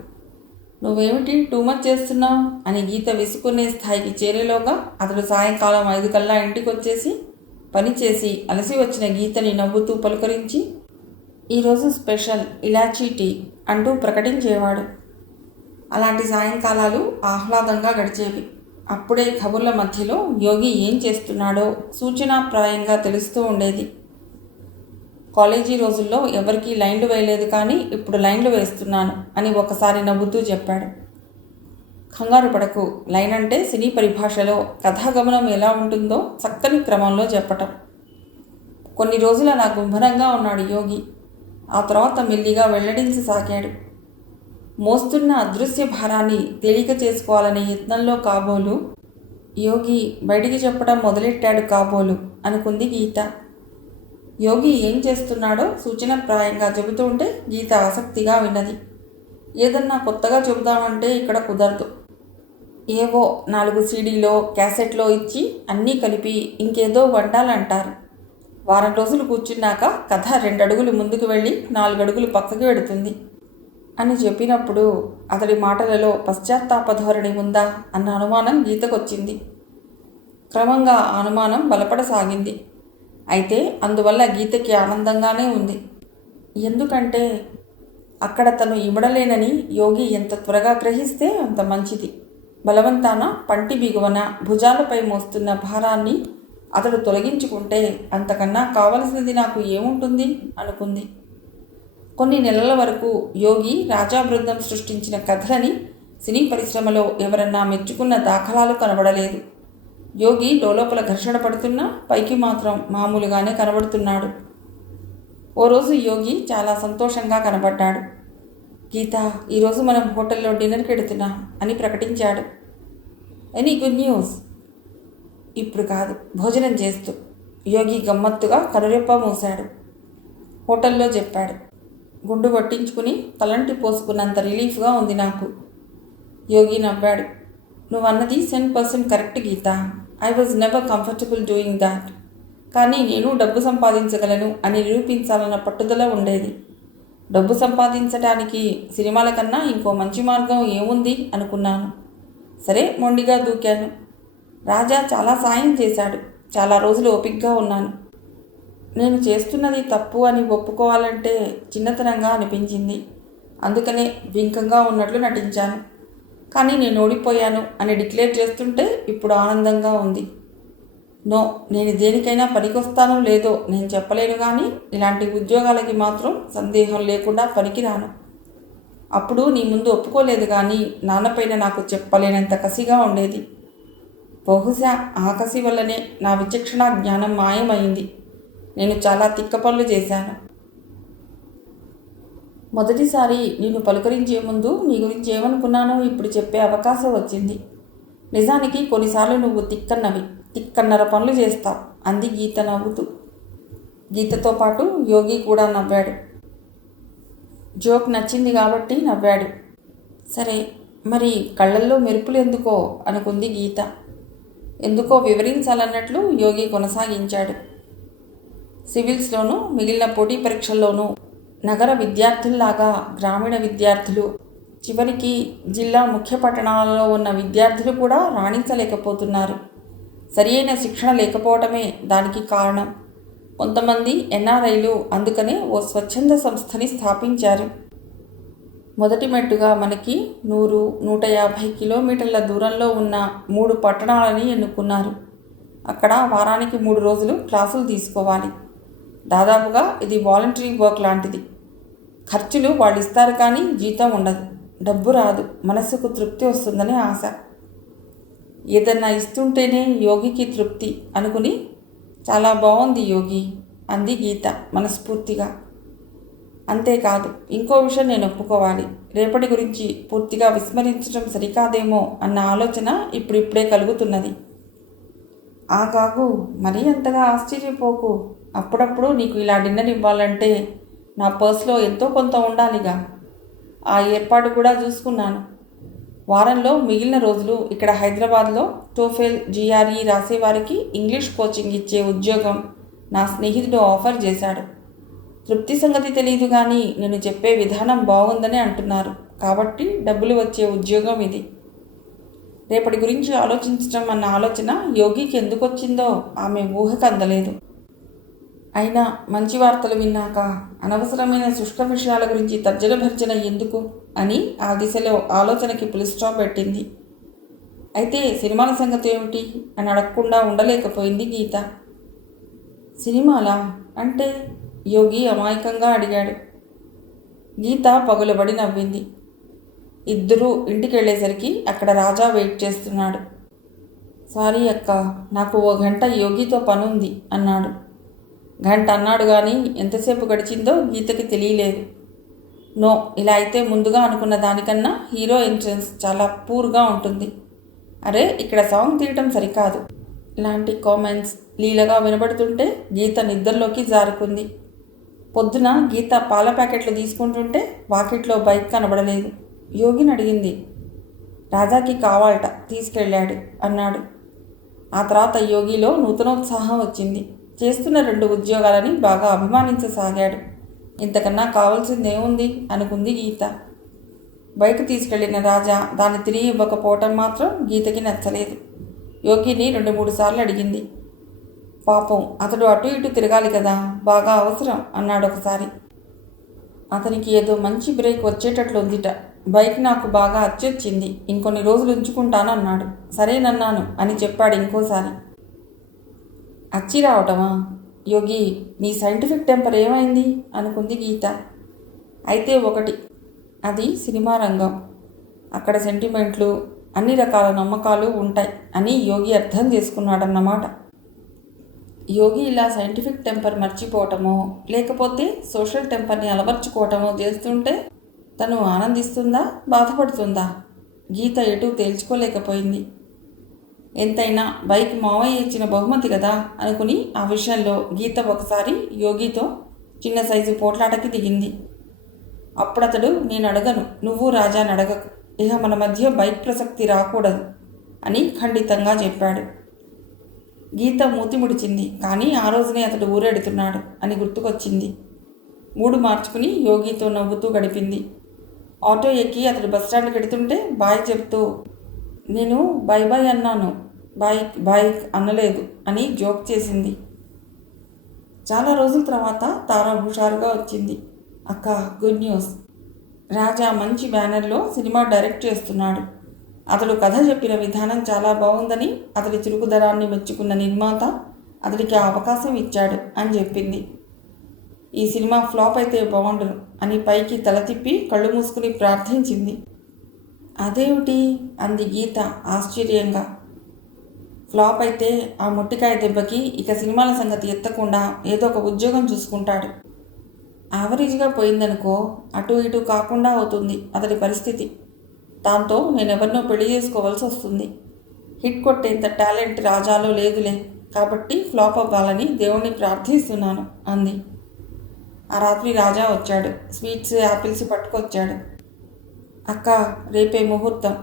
నువ్వేమిటి టూ మచ్ చేస్తున్నావు అని గీత విసుకునే స్థాయికి చేరేలోగా అతడు సాయంకాలం 5 కల్లా ఇంటికి వచ్చేసి పనిచేసి అలసి వచ్చిన గీతని నవ్వుతూ పలుకరించి, ఈరోజు స్పెషల్ ఇలాచీ టీ అంటూ ప్రకటించేవాడు. అలాంటి సాయంకాలాలు ఆహ్లాదంగా గడిచేవి. అప్పుడే కబుర్ల మధ్యలో యోగి ఏం చేస్తున్నాడో సూచనాప్రాయంగా తెలుస్తూ ఉండేది. కాలేజీ రోజుల్లో ఎవరికీ లైన్లు వేయలేదు, కానీ ఇప్పుడు లైన్లు వేస్తున్నాను అని ఒకసారి నవ్వుతూ చెప్పాడు. కంగారు పడకు, లైన్ అంటే సినీ పరిభాషలో కథాగమనం ఎలా ఉంటుందో చక్కని క్రమంలో చెప్పటం. కొన్ని రోజులు అలా గుంభరంగా ఉన్నాడు యోగి. ఆ తర్వాత మెల్లిగా వెల్లడించసాగాడు. మోస్తున్న అదృశ్య భారాన్ని తేలిక చేసుకోవాలనే యత్నంలో కాబోలు యోగి బయటికి చెప్పడం మొదలెట్టాడు కాబోలు అనుకుంది గీత. యోగి ఏం చేస్తున్నాడో సూచనప్రాయంగా చెబుతుంటే గీత ఆసక్తిగా విన్నది. ఏదన్నా కొత్తగా చెబుదామంటే ఇక్కడ కుదరదు. ఏవో 4 సీడీలో క్యాసెట్లో ఇచ్చి అన్నీ కలిపి ఇంకేదో వండాలంటారు. వారం రోజులు కూర్చున్నాక కథ 2 అడుగులు ముందుకు వెళ్ళి 4 అడుగులు పక్కకి వెడుతుంది అని చెప్పినప్పుడు అతడి మాటలలో పశ్చాత్తాప ధోరణి ఉందా అన్న అనుమానం గీతకొచ్చింది. క్రమంగా అనుమానం బలపడసాగింది. అయితే అందువల్ల గీతకి ఆనందంగానే ఉంది. ఎందుకంటే అక్కడ తను ఇమడలేనని యోగి ఎంత త్వరగా గ్రహిస్తే అంత మంచిది. బలవంతాన పంటి బిగువన భుజాలపై మోస్తున్న భారాన్ని అతడు తొలగించుకుంటే అంతకన్నా కావలసినది నాకు ఏముంటుంది అనుకుంది. కొన్ని నెలల వరకు యోగి రాజా బృందం సృష్టించిన కథలని సినీ పరిశ్రమలో ఎవరన్నా మెచ్చుకున్న దాఖలాలు కనబడలేదు. యోగి లోపల ఘర్షణ పడుతున్నా పైకి మాత్రం మామూలుగానే కనబడుతున్నాడు. ఓ రోజు యోగి చాలా సంతోషంగా కనబడ్డాడు. గీత, ఈరోజు మనం హోటల్లో డిన్నర్కి వెడుతున్నాం అని ప్రకటించాడు. Any good news? ఇప్పుడు కాదు, భోజనం చేస్తూ యోగి గమ్మత్తుగా కనురెప్ప మూశాడు. హోటల్లో చెప్పాడు. గుండు కొట్టించుకుని తలంటి పోసుకున్నంత రిలీఫ్గా ఉంది నాకు. యోగి నవ్వాడు. నువ్వన్నది 100% correct Geetha. I was never comfortable doing that. కానీ నేను డబ్బు సంపాదించగలను అని నిరూపించాలన్న పట్టుదల ఉండేది. డబ్బు సంపాదించటానికి సినిమాల కన్నా ఇంకో మంచి మార్గం ఏముంది అనుకున్నాను. సరే, మొండిగా దూకాను. రాజా చాలా సాయం చేశాడు. చాలా రోజులు ఓపికగా ఉన్నాను. నేను చేస్తున్నది తప్పు అని ఒప్పుకోవాలంటే చిన్నతనంగా అనిపించింది. అందుకనే వింకంగా ఉన్నట్లు నటించాను. కానీ నేను ఓడిపోయాను అని డిక్లేర్ చేస్తుంటే ఇప్పుడు ఆనందంగా ఉంది. నో, నేను దేనికైనా పనికొస్తానో లేదో నేను చెప్పలేను, కానీ ఇలాంటి ఉద్యోగాలకి మాత్రం సందేహం లేకుండా పనికిరాను. అప్పుడు నీ ముందు ఒప్పుకోలేదు, కానీ నాన్నపైన నాకు చెప్పలేనంత కసిగా ఉండేది. బహుశా ఆ కసి వల్లనే నా విచక్షణ జ్ఞానం మాయమైంది. నేను చాలా తిక్క పనులు చేశాను. మొదటిసారి నిన్ను పలుకరించే ముందు నీ గురించి ఏమనుకున్నానో ఇప్పుడు చెప్పే అవకాశం వచ్చింది. నిజానికి కొన్నిసార్లు నువ్వు తిక్కన్నర పనులు చేస్తావు అంది గీత నవ్వుతూ. గీతతో పాటు యోగి కూడా నవ్వాడు. జోక్ నచ్చింది కాబట్టి నవ్వాడు. సరే, మరి కళ్ళల్లో మెరుపులు ఎందుకో అనుకుంది గీత. ఎందుకో వివరించాలన్నట్లు యోగి కొనసాగించాడు. సివిల్స్లోనూ మిగిలిన పోటీ పరీక్షల్లోనూ నగర విద్యార్థుల్లాగా గ్రామీణ విద్యార్థులు, చివరికి జిల్లా ముఖ్య పట్టణాలలో ఉన్న విద్యార్థులు కూడా రాణించలేకపోతున్నారు. సరియైన శిక్షణ లేకపోవటమే దానికి కారణం. కొంతమంది ఎన్ఆర్ఐలు అందుకనే ఓ స్వచ్ఛంద సంస్థని స్థాపించారు. మొదటి మెట్టుగా మనకి 100-150 కిలోమీటర్ల దూరంలో ఉన్న 3 పట్టణాలని ఎన్నుకున్నారు. అక్కడ వారానికి 3 రోజులు క్లాసులు తీసుకోవాలి. దాదాపుగా ఇది వాలంటరీ వర్క్ లాంటిది. ఖర్చులు వాళ్ళు ఇస్తారు కానీ జీతం ఉండదు. డబ్బు రాదు, మనస్సుకు తృప్తి వస్తుందని ఆశ. ఏదన్నా ఇస్తుంటేనే యోగికి తృప్తి అనుకుని, చాలా బాగుంది యోగి అంది గీత మనస్ఫూర్తిగా. అంతేకాదు, ఇంకో విషయం నేను ఒప్పుకోవాలి. రేపటి గురించి పూర్తిగా విస్మరించడం సరికాదేమో అన్న ఆలోచన ఇప్పుడిప్పుడే కలుగుతున్నది. ఆగాగు, మరీ అంతగా ఆశ్చర్యపోకు. అప్పుడప్పుడు నీకు ఇలా డిన్నర్ ఇవ్వాలంటే నా పర్స్లో ఎంతో కొంత ఉండాలిగా. ఆ ఏర్పాటు కూడా చూసుకున్నాను. వారంలో మిగిలిన రోజులు ఇక్కడ హైదరాబాద్లో టోఫెల్, జిఆర్ఈ రాసేవారికి ఇంగ్లీష్ కోచింగ్ ఇచ్చే ఉద్యోగం నా స్నేహితుడు ఆఫర్ చేశాడు. తృప్తి సంగతి తెలియదు కానీ నేను చెప్పే విధానం బాగుందని అంటున్నారు. కాబట్టి డబ్బులు వచ్చే ఉద్యోగం ఇది. రేపటి గురించి ఆలోచించడం అన్న ఆలోచన యోగికి ఎందుకు వచ్చిందో ఆమె ఊహకు అందలేదు. అయినా మంచి వార్తలు విన్నాక అనవసరమైన శుష్క విషయాల గురించి తర్జన భర్జన ఎందుకు అని ఆ దిశలో ఆలోచనకి పులి స్టాప్ పెట్టింది. అయితే సినిమాల సంగతి ఏమిటి అని అడగకుండా ఉండలేకపోయింది గీత. సినిమాలా అంటే? యోగి అమాయకంగా అడిగాడు. గీత పగులబడి నవ్వింది. ఇద్దరూ ఇంటికి వెళ్ళేసరికి అక్కడ రాజా వెయిట్ చేస్తున్నాడు. సారీ అక్క, నాకు 1 గంట యోగితో పనుంది అన్నాడు. గంట అన్నాడు కానీ ఎంతసేపు గడిచిందో గీతకి తెలియలేదు. నో, ఇలా అయితే ముందుగా అనుకున్న దానికన్నా హీరో ఎంట్రన్స్ చాలా పూర్గా ఉంటుంది. అరే, ఇక్కడ సాంగ్ తీయటం సరికాదు ఇలాంటి కామెంట్స్ లీలగా వినబడుతుంటే గీత నిద్రలోకి జారుకుంది. పొద్దున గీత పాల ప్యాకెట్లు తీసుకుంటుంటే వాకిట్లో బైక్ కనబడలేదు. యోగిని అడిగింది. రాజాకి కావాలట, తీసుకెళ్ళాడు అన్నాడు. ఆ తర్వాత యోగిలో నూతనోత్సాహం వచ్చింది. చేస్తున్న 2 ఉద్యోగాలని బాగా అభిమానించసాగాడు. ఇంతకన్నా కావాల్సిందేముంది అనుకుంది గీత. బైక్ తీసుకెళ్లిన రాజా దాన్ని తిరిగి ఇవ్వకపోవటం మాత్రం గీతకి నచ్చలేదు. యోగిని 2-3 సార్లు అడిగింది. పాపం, అతడు అటు ఇటు తిరగాలి కదా, బాగా అవసరం అన్నాడు ఒకసారి. అతనికి ఏదో మంచి బ్రేక్ వచ్చేటట్లు ఉందిట. బైక్ నాకు బాగా అచ్చొచ్చింది, ఇంకొన్ని రోజులు ఉంచుకుంటాను అన్నాడు. సరేనన్నాను అని చెప్పాడు ఇంకోసారి. అచ్చి రావటమా? యోగి, నీ సైంటిఫిక్ టెంపర్ ఏమైంది అనుకుంది గీత. అయితే ఒకటి, అది సినిమా రంగం. అక్కడ సెంటిమెంట్లు, అన్ని రకాల నమ్మకాలు ఉంటాయి అని యోగి అర్థం చేసుకున్నాడన్నమాట. యోగి ఇలా సైంటిఫిక్ టెంపర్ మర్చిపోవటమో లేకపోతే సోషల్ టెంపర్ని అలవర్చుకోవటమో చేస్తుంటే తను ఆనందిస్తుందా, బాధపడుతుందా? గీత ఎటూ తేల్చుకోలేకపోయింది. ఎంతైనా బైక్ మావయ్య ఇచ్చిన బహుమతి కదా అనుకుని ఆ విషయంలో గీత ఒకసారి యోగితో చిన్న సైజు పోట్లాటకి దిగింది. అప్పుడతడు, నేను అడగను, నువ్వు రాజాని అడగకు, ఇక మన మధ్య బైక్ ప్రసక్తి రాకూడదు అని ఖండితంగా చెప్పాడు. గీత మూతి ముడిచింది. కానీ ఆ రోజునే అతడు ఊరెడుతున్నాడు అని గుర్తుకొచ్చింది. మూడు మార్చుకుని యోగితో నవ్వుతూ గడిపింది. ఆటో ఎక్కి అతడు బస్టాండ్కి వెడుతుంటే బాయ్ చెప్తూ, నేను బై బై అన్నాను, బైక్ బైక్ అనలేదు అని జోక్ చేసింది. చాలా రోజుల తర్వాత తారా హుషారుగా వచ్చింది. అక్క, గుడ్ న్యూస్. రాజా మంచి బ్యానర్లో సినిమా డైరెక్ట్ చేస్తున్నాడు. అతడు కథ చెప్పిన విధానం చాలా బాగుందని అతడి చురుకుదనాన్ని మెచ్చుకున్న నిర్మాత అతడికి ఆ అవకాశం ఇచ్చాడు అని చెప్పింది. ఈ సినిమా ఫ్లాప్ అయితే బాగుండును అని పైకి తల తిప్పి కళ్ళు మూసుకుని ప్రార్థించింది. అదేమిటి అంది గీత ఆశ్చర్యంగా. ఫ్లాప్ అయితే ఆ మొట్టికాయ దెబ్బకి ఇక సినిమాల సంగతి ఎత్తకుండా ఏదో ఒక ఉద్యోగం చూసుకుంటాడు. యావరేజ్గా పోయిందనుకో, అటు ఇటు కాకుండా అవుతుంది అతడి పరిస్థితి. దాంతో నేనెవరినో పెళ్లి చేసుకోవాల్సి వస్తుంది. హిట్ కొట్టేంత టాలెంట్ రాజాలో లేదులే, కాబట్టి ఫ్లాప్ అవ్వాలని దేవుణ్ణి ప్రార్థిస్తున్నాను అంది. ఆ రాత్రి రాజా వచ్చాడు. స్వీట్స్, యాపిల్స్ పట్టుకొచ్చాడు. అక్క, రేపే ముహూర్తం,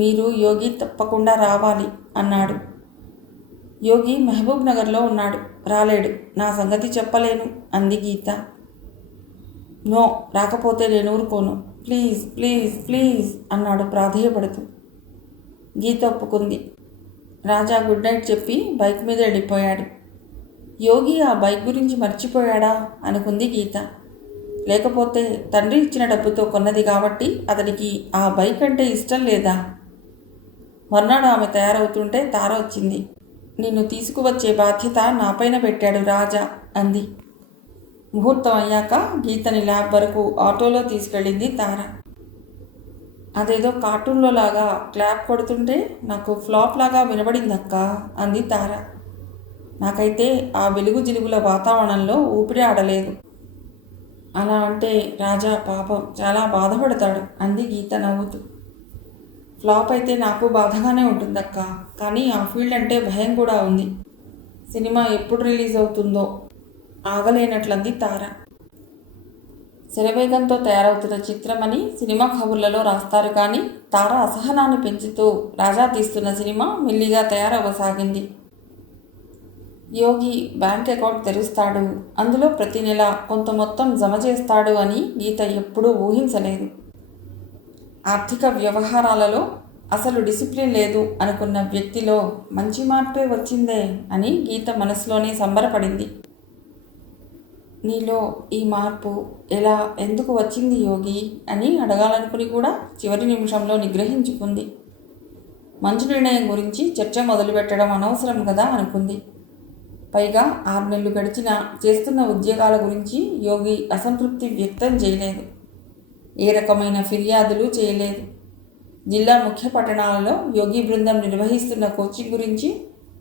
మీరు యోగి తప్పకుండా రావాలి అన్నాడు. యోగి మహబూబ్ నగర్లో ఉన్నాడు, రాలేడు. నా సంగతి చెప్పలేను అంది గీత. నో, రాకపోతే నేను ఊరుకోను, ప్లీజ్ ప్లీజ్ ప్లీజ్ అన్నాడు ప్రాధేయపడుతూ. గీత ఒప్పుకుంది. రాజా గుడ్ నైట్ చెప్పి బైక్ మీద వెళ్ళిపోయాడు. యోగి ఆ బైక్ గురించి మర్చిపోయాడా అనుకుంది గీత. లేకపోతే తండ్రి ఇచ్చిన డబ్బుతో కొన్నది కాబట్టి అతనికి ఆ బైక్ అంటే ఇష్టం లేదా? మర్నాడు ఆమె తయారవుతుంటే తార వచ్చింది. నిన్ను తీసుకువచ్చే బాధ్యత నాపైన పెట్టాడు రాజా అంది. ముహూర్తం అయ్యాక గీతని ల్యాబ్ వరకు ఆటోలో తీసుకెళ్ళింది తార. అదేదో కార్టూన్లో లాగా క్లాప్ కొడుతుంటే నాకు ఫ్లాప్ లాగా వినబడిందక్క అంది తార. నాకైతే ఆ వెలుగు జిలుగుల వాతావరణంలో ఊపిరి ఆడలేదు. అలా అంటే రాజా పాపం చాలా బాధపడతాడు అంది గీత నవ్వుతూ. ఫ్లాప్ అయితే నాకు బాధగానే ఉంటుందక్క, కానీ ఆ ఫీల్డ్ అంటే భయం కూడా ఉంది. సినిమా ఎప్పుడు రిలీజ్ అవుతుందో ఆగలేనట్లంది తార. శరవేగంతో తయారవుతున్న చిత్రమని సినిమా కబుర్లలో రాస్తారు, కానీ తార అసహనాన్ని పెంచుతూ రాజా తీస్తున్న సినిమా మెల్లిగా తయారవ్వసాగింది. యోగి బ్యాంక్ అకౌంట్ తెరుస్తాడు, అందులో ప్రతి నెల కొంత మొత్తం జమ చేస్తాడు అని గీత ఎప్పుడూ ఊహించలేదు. ఆర్థిక వ్యవహారాలలో అసలు డిసిప్లిన్ లేదు అనుకున్న వ్యక్తిలో మంచి మార్పే వచ్చిందే అని గీత మనసులోనే సంబరపడింది. నీలో ఈ మార్పు ఎలా, ఎందుకు వచ్చింది యోగి అని అడగాలనుకుని కూడా చివరి నిమిషంలో నిగ్రహించుకుంది. మంచి నిర్ణయం గురించి చర్చ మొదలుపెట్టడం అనవసరం కదా అనుకుంది. పైగా 6 నెలలు గడిచినా చేస్తున్న ఉద్యోగాల గురించి యోగి అసంతృప్తి వ్యక్తం చేయలేదు. ఏ రకమైన ఫిర్యాదులు చేయలేదు. జిల్లా ముఖ్య పట్టణాలలో యోగి బృందం నిర్వహిస్తున్న కోచింగ్ గురించి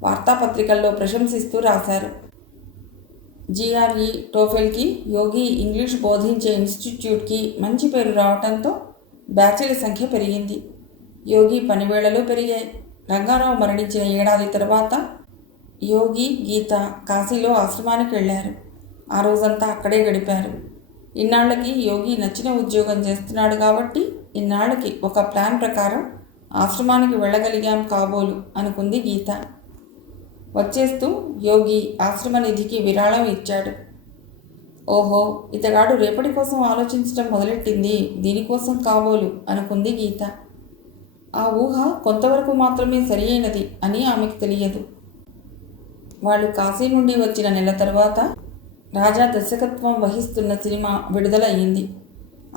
వార్తాపత్రికల్లో ప్రశంసిస్తూ రాశారు. GRE, టోఫెల్కి యోగి ఇంగ్లీష్ బోధించే ఇన్స్టిట్యూట్కి మంచి పేరు రావడంతో బ్యాచ్ల సంఖ్య పెరిగింది. యోగి పనివేళలు పెరిగాయి. రంగారావు మరణించిన ఏడాది తర్వాత యోగి, గీత కాశీలో ఆశ్రమానికి వెళ్ళారు. ఆ రోజంతా అక్కడే గడిపారు. ఇన్నాళ్ళకి యోగి నచ్చిన ఉద్యోగం చేస్తున్నాడు కాబట్టి ఇన్నాళ్ళకి ఒక ప్లాన్ ప్రకారం ఆశ్రమానికి వెళ్ళగలిగాం కాబోలు అనుకుంది గీత. వచ్చేస్తూ యోగి ఆశ్రమ నిధికి విరాళం ఇచ్చాడు. ఓహో, ఇతగాడు రేపటి కోసం ఆలోచించడం మొదలెట్టింది దీనికోసం కాబోలు అనుకుంది గీత. ఆ ఊహ కొంతవరకు మాత్రమే సరి అయినది అని ఆమెకు తెలియదు. వాళ్ళు కాశీ నుండి వచ్చిన నెల తర్వాత రాజా దర్శకత్వం వహిస్తున్న సినిమా విడుదలయ్యింది.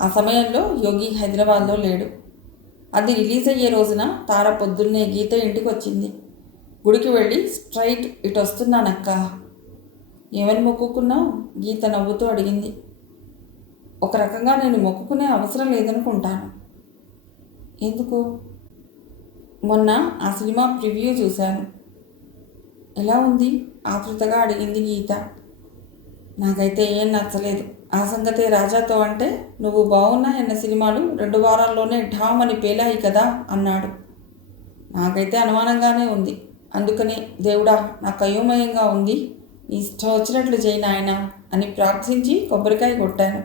ఆ సమయంలో యోగి హైదరాబాద్లో లేడు. అది రిలీజ్ అయ్యే రోజున తార పొద్దున్నే గీత ఇంటికి వచ్చింది. గుడికి వెళ్ళి స్ట్రైట్ ఇటు వస్తున్నానక్క. ఏమని మొక్కుకున్నావు? గీత నవ్వుతూ అడిగింది. ఒక రకంగా నేను మొక్కుకునే అవసరం లేదనుకుంటాను. ఎందుకు? మొన్న ఆ సినిమా ప్రివ్యూ చూశాను. ఎలా ఉంది? ఆతృతగా అడిగింది గీత. నాకైతే ఏం నచ్చలేదు. ఆ సంగతే రాజాతో అంటే నువ్వు బాగున్నాయన్న సినిమాలు 2 వారాల్లోనే ఢామని పేలాయి కదా అన్నాడు. నాకైతే అనుమానంగానే ఉంది. అందుకనే దేవుడా నాకు అయోమయంగా ఉంది, నీ ఇష్టం వచ్చినట్లు చేయి నాయనా అని ప్రార్థించి కొబ్బరికాయ కొట్టాను.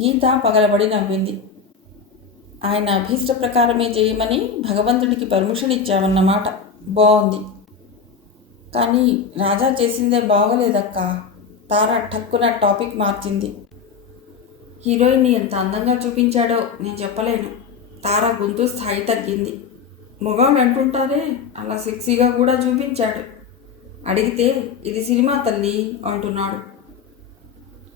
గీత పగలబడి నవ్వింది. ఆయన అభీష్ట ప్రకారమే చేయమని భగవంతుడికి పర్మిషన్ ఇచ్చావన్నమాట. బాగుంది. కానీ రాజా చేసిందే బాగోలేదక్క. తార ఠక్కున టాపిక్ మార్చింది. హీరోయిన్ని ఎంత అందంగా చూపించాడో నేను చెప్పలేను. తార గొంతు స్థాయి తగ్గింది. మొగాడు అంటుంటారే, అలా సెక్సీగా కూడా చూపించాడు. అడిగితే ఇది సినిమా తల్లి అంటున్నాడు.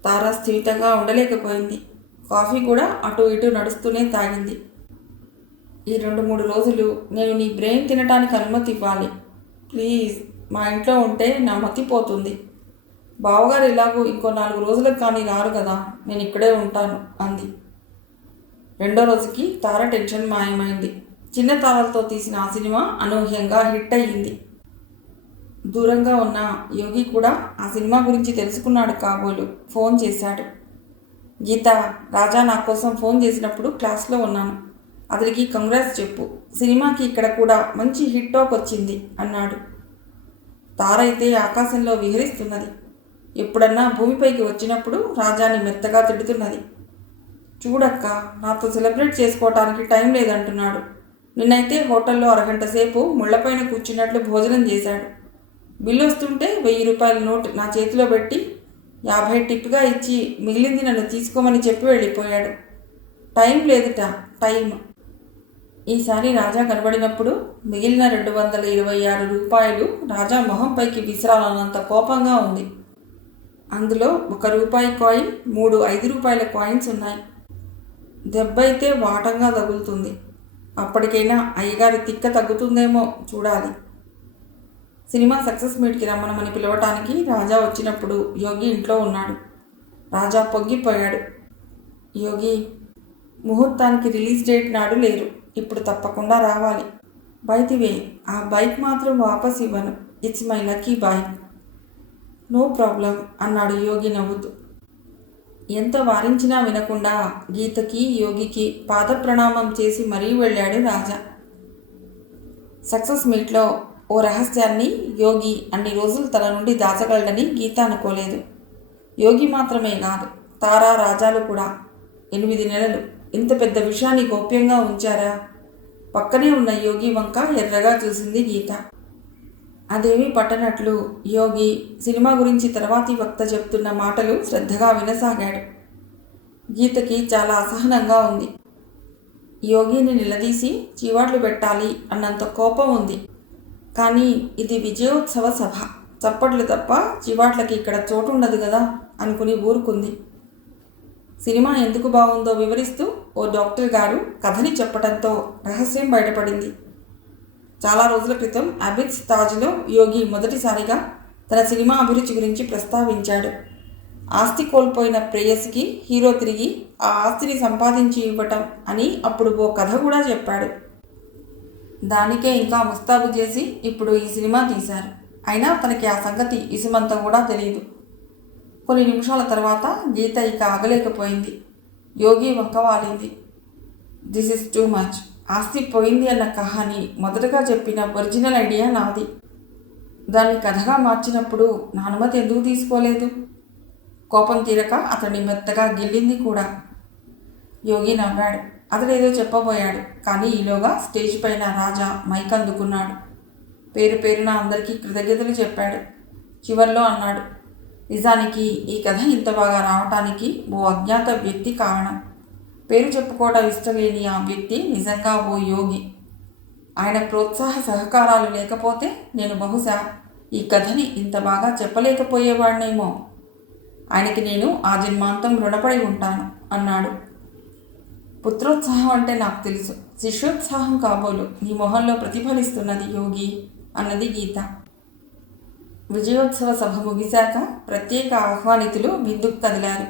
తార స్థిమితంగా ఉండలేకపోయింది. కాఫీ కూడా అటు ఇటు నడుస్తూనే తాగింది. ఈ 2-3 రోజులు నేను నీ బ్రెయిన్ తినటానికి అనుమతి ఇవ్వాలి ప్లీజ్. మా ఇంట్లో ఉంటే నా మతిపోతుంది. బావగారు ఇలాగూ ఇంకో 4 రోజులకు కానీ రారు కదా, నేను ఇక్కడే ఉంటాను అంది. 2వ రోజుకి తార టెన్షన్ మాయమైంది. చిన్న తారలతో తీసిన ఆ సినిమా అనూహ్యంగా హిట్ అయ్యింది. దూరంగా ఉన్న యోగి కూడా ఆ సినిమా గురించి తెలుసుకున్నాడు కాబోలు. ఫోన్ చేశాడు. గీత, రాజా నా కోసం ఫోన్ చేసినప్పుడు క్లాస్లో ఉన్నాను. అతనికి కంగ్రాట్స్ చెప్పు. సినిమాకి ఇక్కడ కూడా మంచి హిట్ టాక్ వచ్చింది అన్నాడు. తార అయితే ఆకాశంలో విహరిస్తున్నది. ఎప్పుడన్నా భూమిపైకి వచ్చినప్పుడు రాజాని మెత్తగా తిడుతున్నది. చూడక్క, నాతో సెలబ్రేట్ చేసుకోవటానికి టైం లేదంటున్నాడు. నిన్నైతే హోటల్లో 1 గంట సేపు ముళ్లపైన కూర్చున్నట్లు భోజనం చేశాడు. బిల్లు వస్తుంటే 1000 రూపాయల నోటు నా చేతిలో పెట్టి 50 టిప్గా ఇచ్చి మిగిలింది నన్ను తీసుకోమని చెప్పి వెళ్ళిపోయాడు. టైం లేదుట, టైం. ఈసారి రాజా కనబడినప్పుడు మిగిలిన 226 రూపాయలు రాజా మొహంపైకి విసిరాలన్నంత కోపంగా ఉంది. అందులో 1 రూపాయి కాయిన్, 3 5 రూపాయల కాయిన్స్ ఉన్నాయి. దెబ్బ అయితే వాటంగా తగులుతుంది. అప్పటికైనా అయ్యగారి తిక్క తగ్గుతుందేమో చూడాలి. సినిమా సక్సెస్ మీట్కి రమ్మనమని పిలవటానికి రాజా వచ్చినప్పుడు యోగి ఇంట్లో ఉన్నాడు. రాజా పొంగిపోయాడు. యోగి, ముహూర్తానికి రిలీజ్ డేట్ నాడు లేరు. ఇప్పుడు తప్పకుండా రావాలి. బై ది వే, ఆ బైక్ మాత్రం వాపస్ ఇవ్వను. It's my lucky bike. No problem అన్నాడు యోగి నవ్వుతూ. ఎంత వారించినా వినకుండా గీతకి, యోగికి పాదప్రణామం చేసి మరీ వెళ్ళాడు రాజా. సక్సెస్ మీట్లో ఓ రహస్యాన్ని యోగి అన్ని రోజులు తన నుండి దాచగలడని గీత అనుకోలేదు. యోగి మాత్రమే కాదు, తారా, రాజాలు కూడా 8 నెలలు ఇంత పెద్ద విషయాన్ని గోప్యంగా ఉంచారా? పక్కనే ఉన్న యోగి వంక ఎర్రగా చూసింది గీత. అదేమీ పట్టనట్లు యోగి సినిమా గురించి తర్వాతి వక్త చెప్తున్న మాటలు శ్రద్ధగా వినసాగాడు. గీతకి చాలా అసహనంగా ఉంది. యోగిని నిలదీసి చీవాట్లు పెట్టాలి అన్నంత కోపం ఉంది. కానీ ఇది విజయోత్సవ సభ, చప్పట్లు తప్ప చివాట్లకి ఇక్కడ చోటు ఉండదు కదా అనుకుని ఊరుకుంది. సినిమా ఎందుకు బాగుందో వివరిస్తూ ఓ డాక్టర్ గారు కథని చెప్పడంతో రహస్యం బయటపడింది. చాలా రోజుల క్రితం అబిడ్స్ తాజ్లో యోగి మొదటిసారిగా తన సినిమా అభిరుచి గురించి ప్రస్తావించాడు. ఆస్తి కోల్పోయిన ప్రేయసికి హీరో తిరిగి ఆ ఆస్తిని సంపాదించి ఇవ్వటం అని అప్పుడు ఓ కథ కూడా చెప్పాడు. దానికే ఇంకా ముస్తాబు చేసి ఇప్పుడు ఈ సినిమా తీశారు. అయినా తనకి ఆ సంగతి ఇసుమంత కూడా తెలియదు. కొన్ని నిమిషాల తర్వాత గీత ఇక ఆగలేకపోయింది. యోగి వంక వాలింది. This is too much. ఆస్తి పోయింది అన్న కహాని మొదటగా చెప్పిన ఒరిజినల్ ఐడియా నాది. దాన్ని కథగా మార్చినప్పుడు నా అనుమతి ఎందుకు తీసుకోలేదు? కోపం తీరక అతన్ని మెత్తగా గిల్లింది కూడా. యోగి నవ్వాడు. అతడేదో చెప్పబోయాడు. కానీ ఈలోగా స్టేజ్ పైన రాజా మైక్ అందుకున్నాడు. పేరు పేరున అందరికీ కృతజ్ఞతలు చెప్పాడు. చివర్లో అన్నాడు, నిజానికి ఈ కథ ఇంత బాగా రావటానికి ఓ అజ్ఞాత వ్యక్తి కారణం. పేరు చెప్పుకోవడం ఇష్టం లేని ఆ వ్యక్తి నిజంగా ఓ యోగి. ఆయన ప్రోత్సాహ సహకారాలు లేకపోతే నేను బహుశా ఈ కథని ఇంత బాగా చెప్పలేకపోయేవాడినేమో. ఆయనకి నేను ఆ జన్మాంతం రుణపడి ఉంటాను అన్నాడు. పుత్రోత్సాహం అంటే నాకు తెలుసు, శిష్యోత్సాహం కాబోలు నీ మొహంలో ప్రతిఫలిస్తున్నది యోగి అన్నది గీత. విజయోత్సవ సభ ముగిశాక ప్రత్యేక ఆహ్వానితులు విందుకు కదిలారు.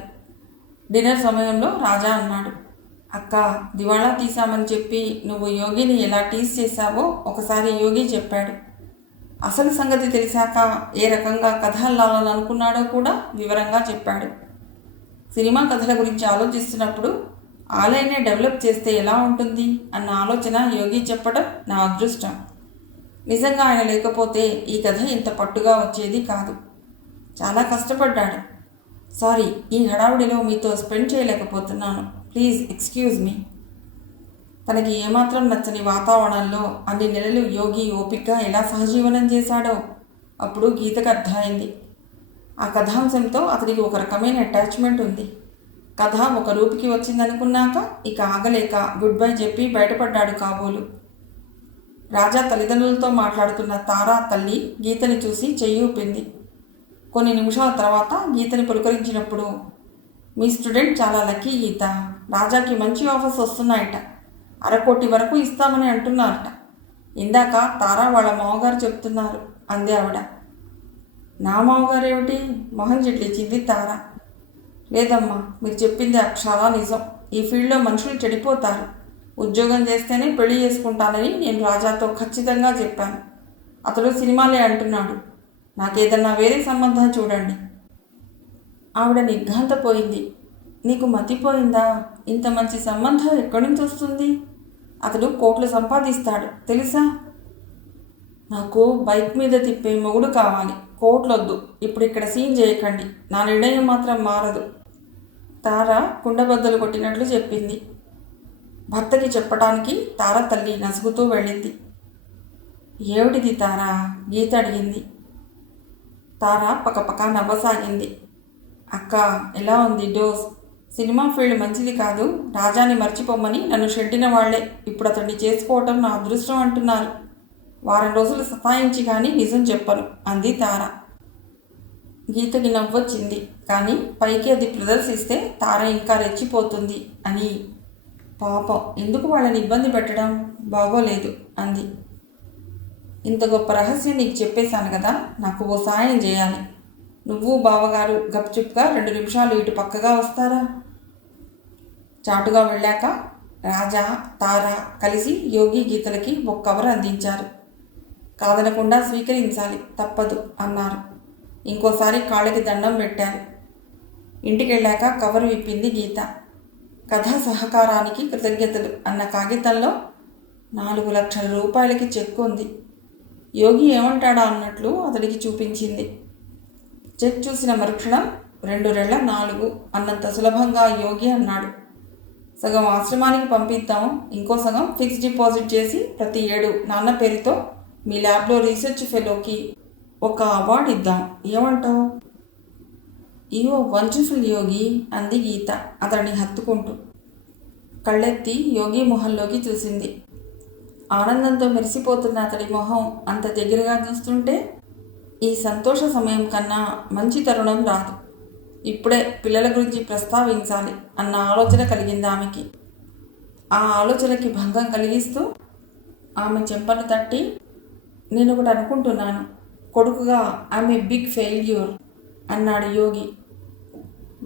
డిన్నర్ సమయంలో రాజా అన్నాడు, అక్క, దివాళా తీశామని చెప్పి నువ్వు యోగిని ఎలా టీజ్ చేశావో ఒకసారి యోగి చెప్పాడు. అసలు సంగతి తెలిసాక ఏ రకంగా కథ అల్లాలని అనుకున్నాడో కూడా వివరంగా చెప్పాడు. సినిమా కథల గురించి ఆలోచిస్తున్నప్పుడు ఆలయనే డెవలప్ చేస్తే ఎలా ఉంటుంది అన్న ఆలోచన యోగి చెప్పడం నా అదృష్టం. నిజంగా ఆయన లేకపోతే ఈ కథ ఇంత పట్టుగా వచ్చేది కాదు. చాలా కష్టపడ్డాడు. సారీ, ఈ హడావుడిలో మీతో స్పెండ్ చేయలేకపోతున్నాను. Please excuse me. తనకి ఏమాత్రం నచ్చని వాతావరణంలో అన్ని నెలలు యోగి ఓపికగా ఎలా సహజీవనం చేశాడో అప్పుడు గీతకు అర్థమైంది. ఆ కథాంశంతో అతనికి ఒక రకమైన అటాచ్మెంట్ ఉంది. కథ ఒక రూపుకి వచ్చిందనుకున్నాక ఇక ఆగలేక గుడ్ బై చెప్పి బయటపడ్డాడు కాబోలు. రాజా తల్లిదండ్రులతో మాట్లాడుతున్న తారా తల్లి గీతని చూసి చెయ్యి ఊపింది. కొన్ని నిమిషాల తర్వాత గీతని పులకరించినప్పుడు, మీ స్టూడెంట్ చాలా లక్కీ గీత. రాజాకి మంచి ఆఫర్స్ వస్తున్నాయట. 1/2 కోటి వరకు ఇస్తామని అంటున్నారట. ఇందాక తారా వాళ్ళ మామగారు చెప్తున్నారు అంది ఆవిడ. నా మామగారు ఏమిటి? మొహం చిట్లించింది తారా. లేదమ్మా, మీరు చెప్పింది అక్షరాలా నిజం. ఈ ఫీల్డ్లో మనుషులు చెడిపోతారు. ఉద్యోగం చేస్తేనే పెళ్లి చేసుకుంటానని నేను రాజాతో ఖచ్చితంగా చెప్పాను. అతడు సినిమాలే అంటున్నాడు. నాకేదన్నా వేరే సంబంధం చూడండి. ఆవిడ నిర్ఘాంతపోయింది. నీకు మతిపోయిందా? ఇంత మంచి సంబంధం ఎక్కడి నుంచి వస్తుంది? అతడు కోట్లు సంపాదిస్తాడు తెలుసా? నాకు బైక్ మీద తిప్పే మొగుడు కావాలి. కోట్లొద్దు. ఇప్పుడు ఇక్కడ సీన్ చేయకండి. నా నిర్ణయం మాత్రం మారదు. తార కుండబద్దలు కొట్టినట్లు చెప్పింది. భర్తకి చెప్పటానికి తార తల్లి నసుగుతూ వెళ్ళింది. ఏమిటిది తారా? గీత అడిగింది. తార పకపక నవ్వసాగింది. అక్క, ఎలా ఉంది డోస్? సినిమా ఫీల్డ్ మంచిది కాదు. రాజాని మర్చిపోమని నన్ను షెడ్డిన వాళ్లే ఇప్పుడు అతన్ని చేసుకోవటం నా అదృష్టం అంటున్నారు. వారం రోజులు సతాయించి కానీ నిజం చెప్పను అంది తార. గీతకి నవ్వొచ్చింది. కానీ పైకి అది ప్రదర్శిస్తే తార ఇంకా రెచ్చిపోతుంది అని. పాపం, ఎందుకు వాళ్ళని ఇబ్బంది పెట్టడం బాగోలేదు అంది. ఇంత గొప్ప రహస్యం నీకు చెప్పేశాను కదా, నాకు ఓ సాయం చేయాలి. నువ్వు బావగారు గప్చుప్గా 2 నిమిషాలు ఇటు పక్కగా వస్తారా? చాటుగా వెళ్ళాక రాజా, తార కలిసి యోగి గీతలకి ఒక కవర్ అందించారు. కాదనకుండా స్వీకరించాలి, తప్పదు అన్నారు. ఇంకోసారి కాళ్ళకి దండం పెట్టారు. ఇంటికెళ్ళాక కవర్ విప్పింది గీత. కథా సహకారానికి కృతజ్ఞతలు అన్న కాగితంలో 4 లక్షల రూపాయలకి చెక్కు ఉంది. యోగి ఏమంటాడా అన్నట్లు అతడికి చూపించింది. చెక్ చూసిన మరుక్షణం 2 రెళ్ళ 4 అన్నంత సులభంగా యోగి అన్నాడు. సగం ఆశ్రమానికి పంపిద్దాం, ఇంకో సగం ఫిక్స్డ్ డిపాజిట్ చేసి ప్రతి ఏడు నాన్న పేరుతో మీ ల్యాబ్లో రీసెర్చ్ ఫెలోకి ఒక అవార్డు ఇద్దాం, ఏమంటావు? ఇవో వండర్ఫుల్ యోగి అంది గీత అతడిని హత్తుకుంటూ. కళ్ళెత్తి యోగి మొహంలోకి చూసింది. ఆనందంతో మెరిసిపోతున్న అతడి మొహం అంత దగ్గరగా చూస్తుంటే ఈ సంతోష సమయం కన్నా మంచి తరుణం రాదు. ఇప్పుడే పిల్లల గురించి ప్రస్తావించాలి అన్న ఆలోచన కలిగింది ఆమెకి. ఆ ఆలోచనకి భంగం కలిగిస్తూ ఆమె చెంపను తట్టి, నేను ఒకటి అనుకుంటున్నాను, కొడుకుగా ఆమె బిగ్ ఫెయిల్యూర్ అన్నాడు యోగి.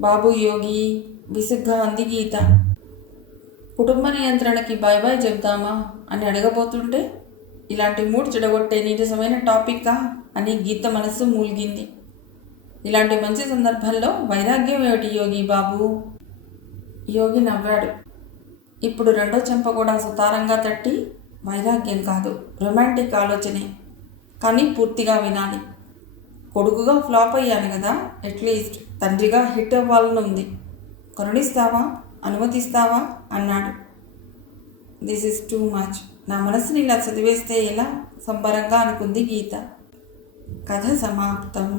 బాబు యోగి విసుగ్గా అంది గీత. కుటుంబ నియంత్రణకి బాయ్ బాయ్ చెప్దామా అని అడగబోతుంటే, ఇలాంటి మూడ్ చెడగొట్టే నీరసమైన టాపిక్కా అని గీత మనస్సు మూలిగింది. ఇలాంటి మంచి సందర్భంలో వైరాగ్యం ఏమిటి యోగి బాబు? యోగి నవ్వాడు. ఇప్పుడు రెండో చెంప కూడా సుతారంగా తట్టి, వైరాగ్యం కాదు, రొమాంటిక్ ఆలోచనే, కానీ పూర్తిగా వినాలి. కొడుకుగా ఫ్లాప్ అయ్యాను కదా, అట్లీస్ట్ తండ్రిగా హిట్ అవ్వాలని ఉంది. కరుణిస్తావా, అనుమతిస్తావా అన్నాడు. This is too much. నా మనసుని ఇలా చదివేస్తే ఎలా సంబరంగా అనుకుంది గీత. కథ సమాప్తం.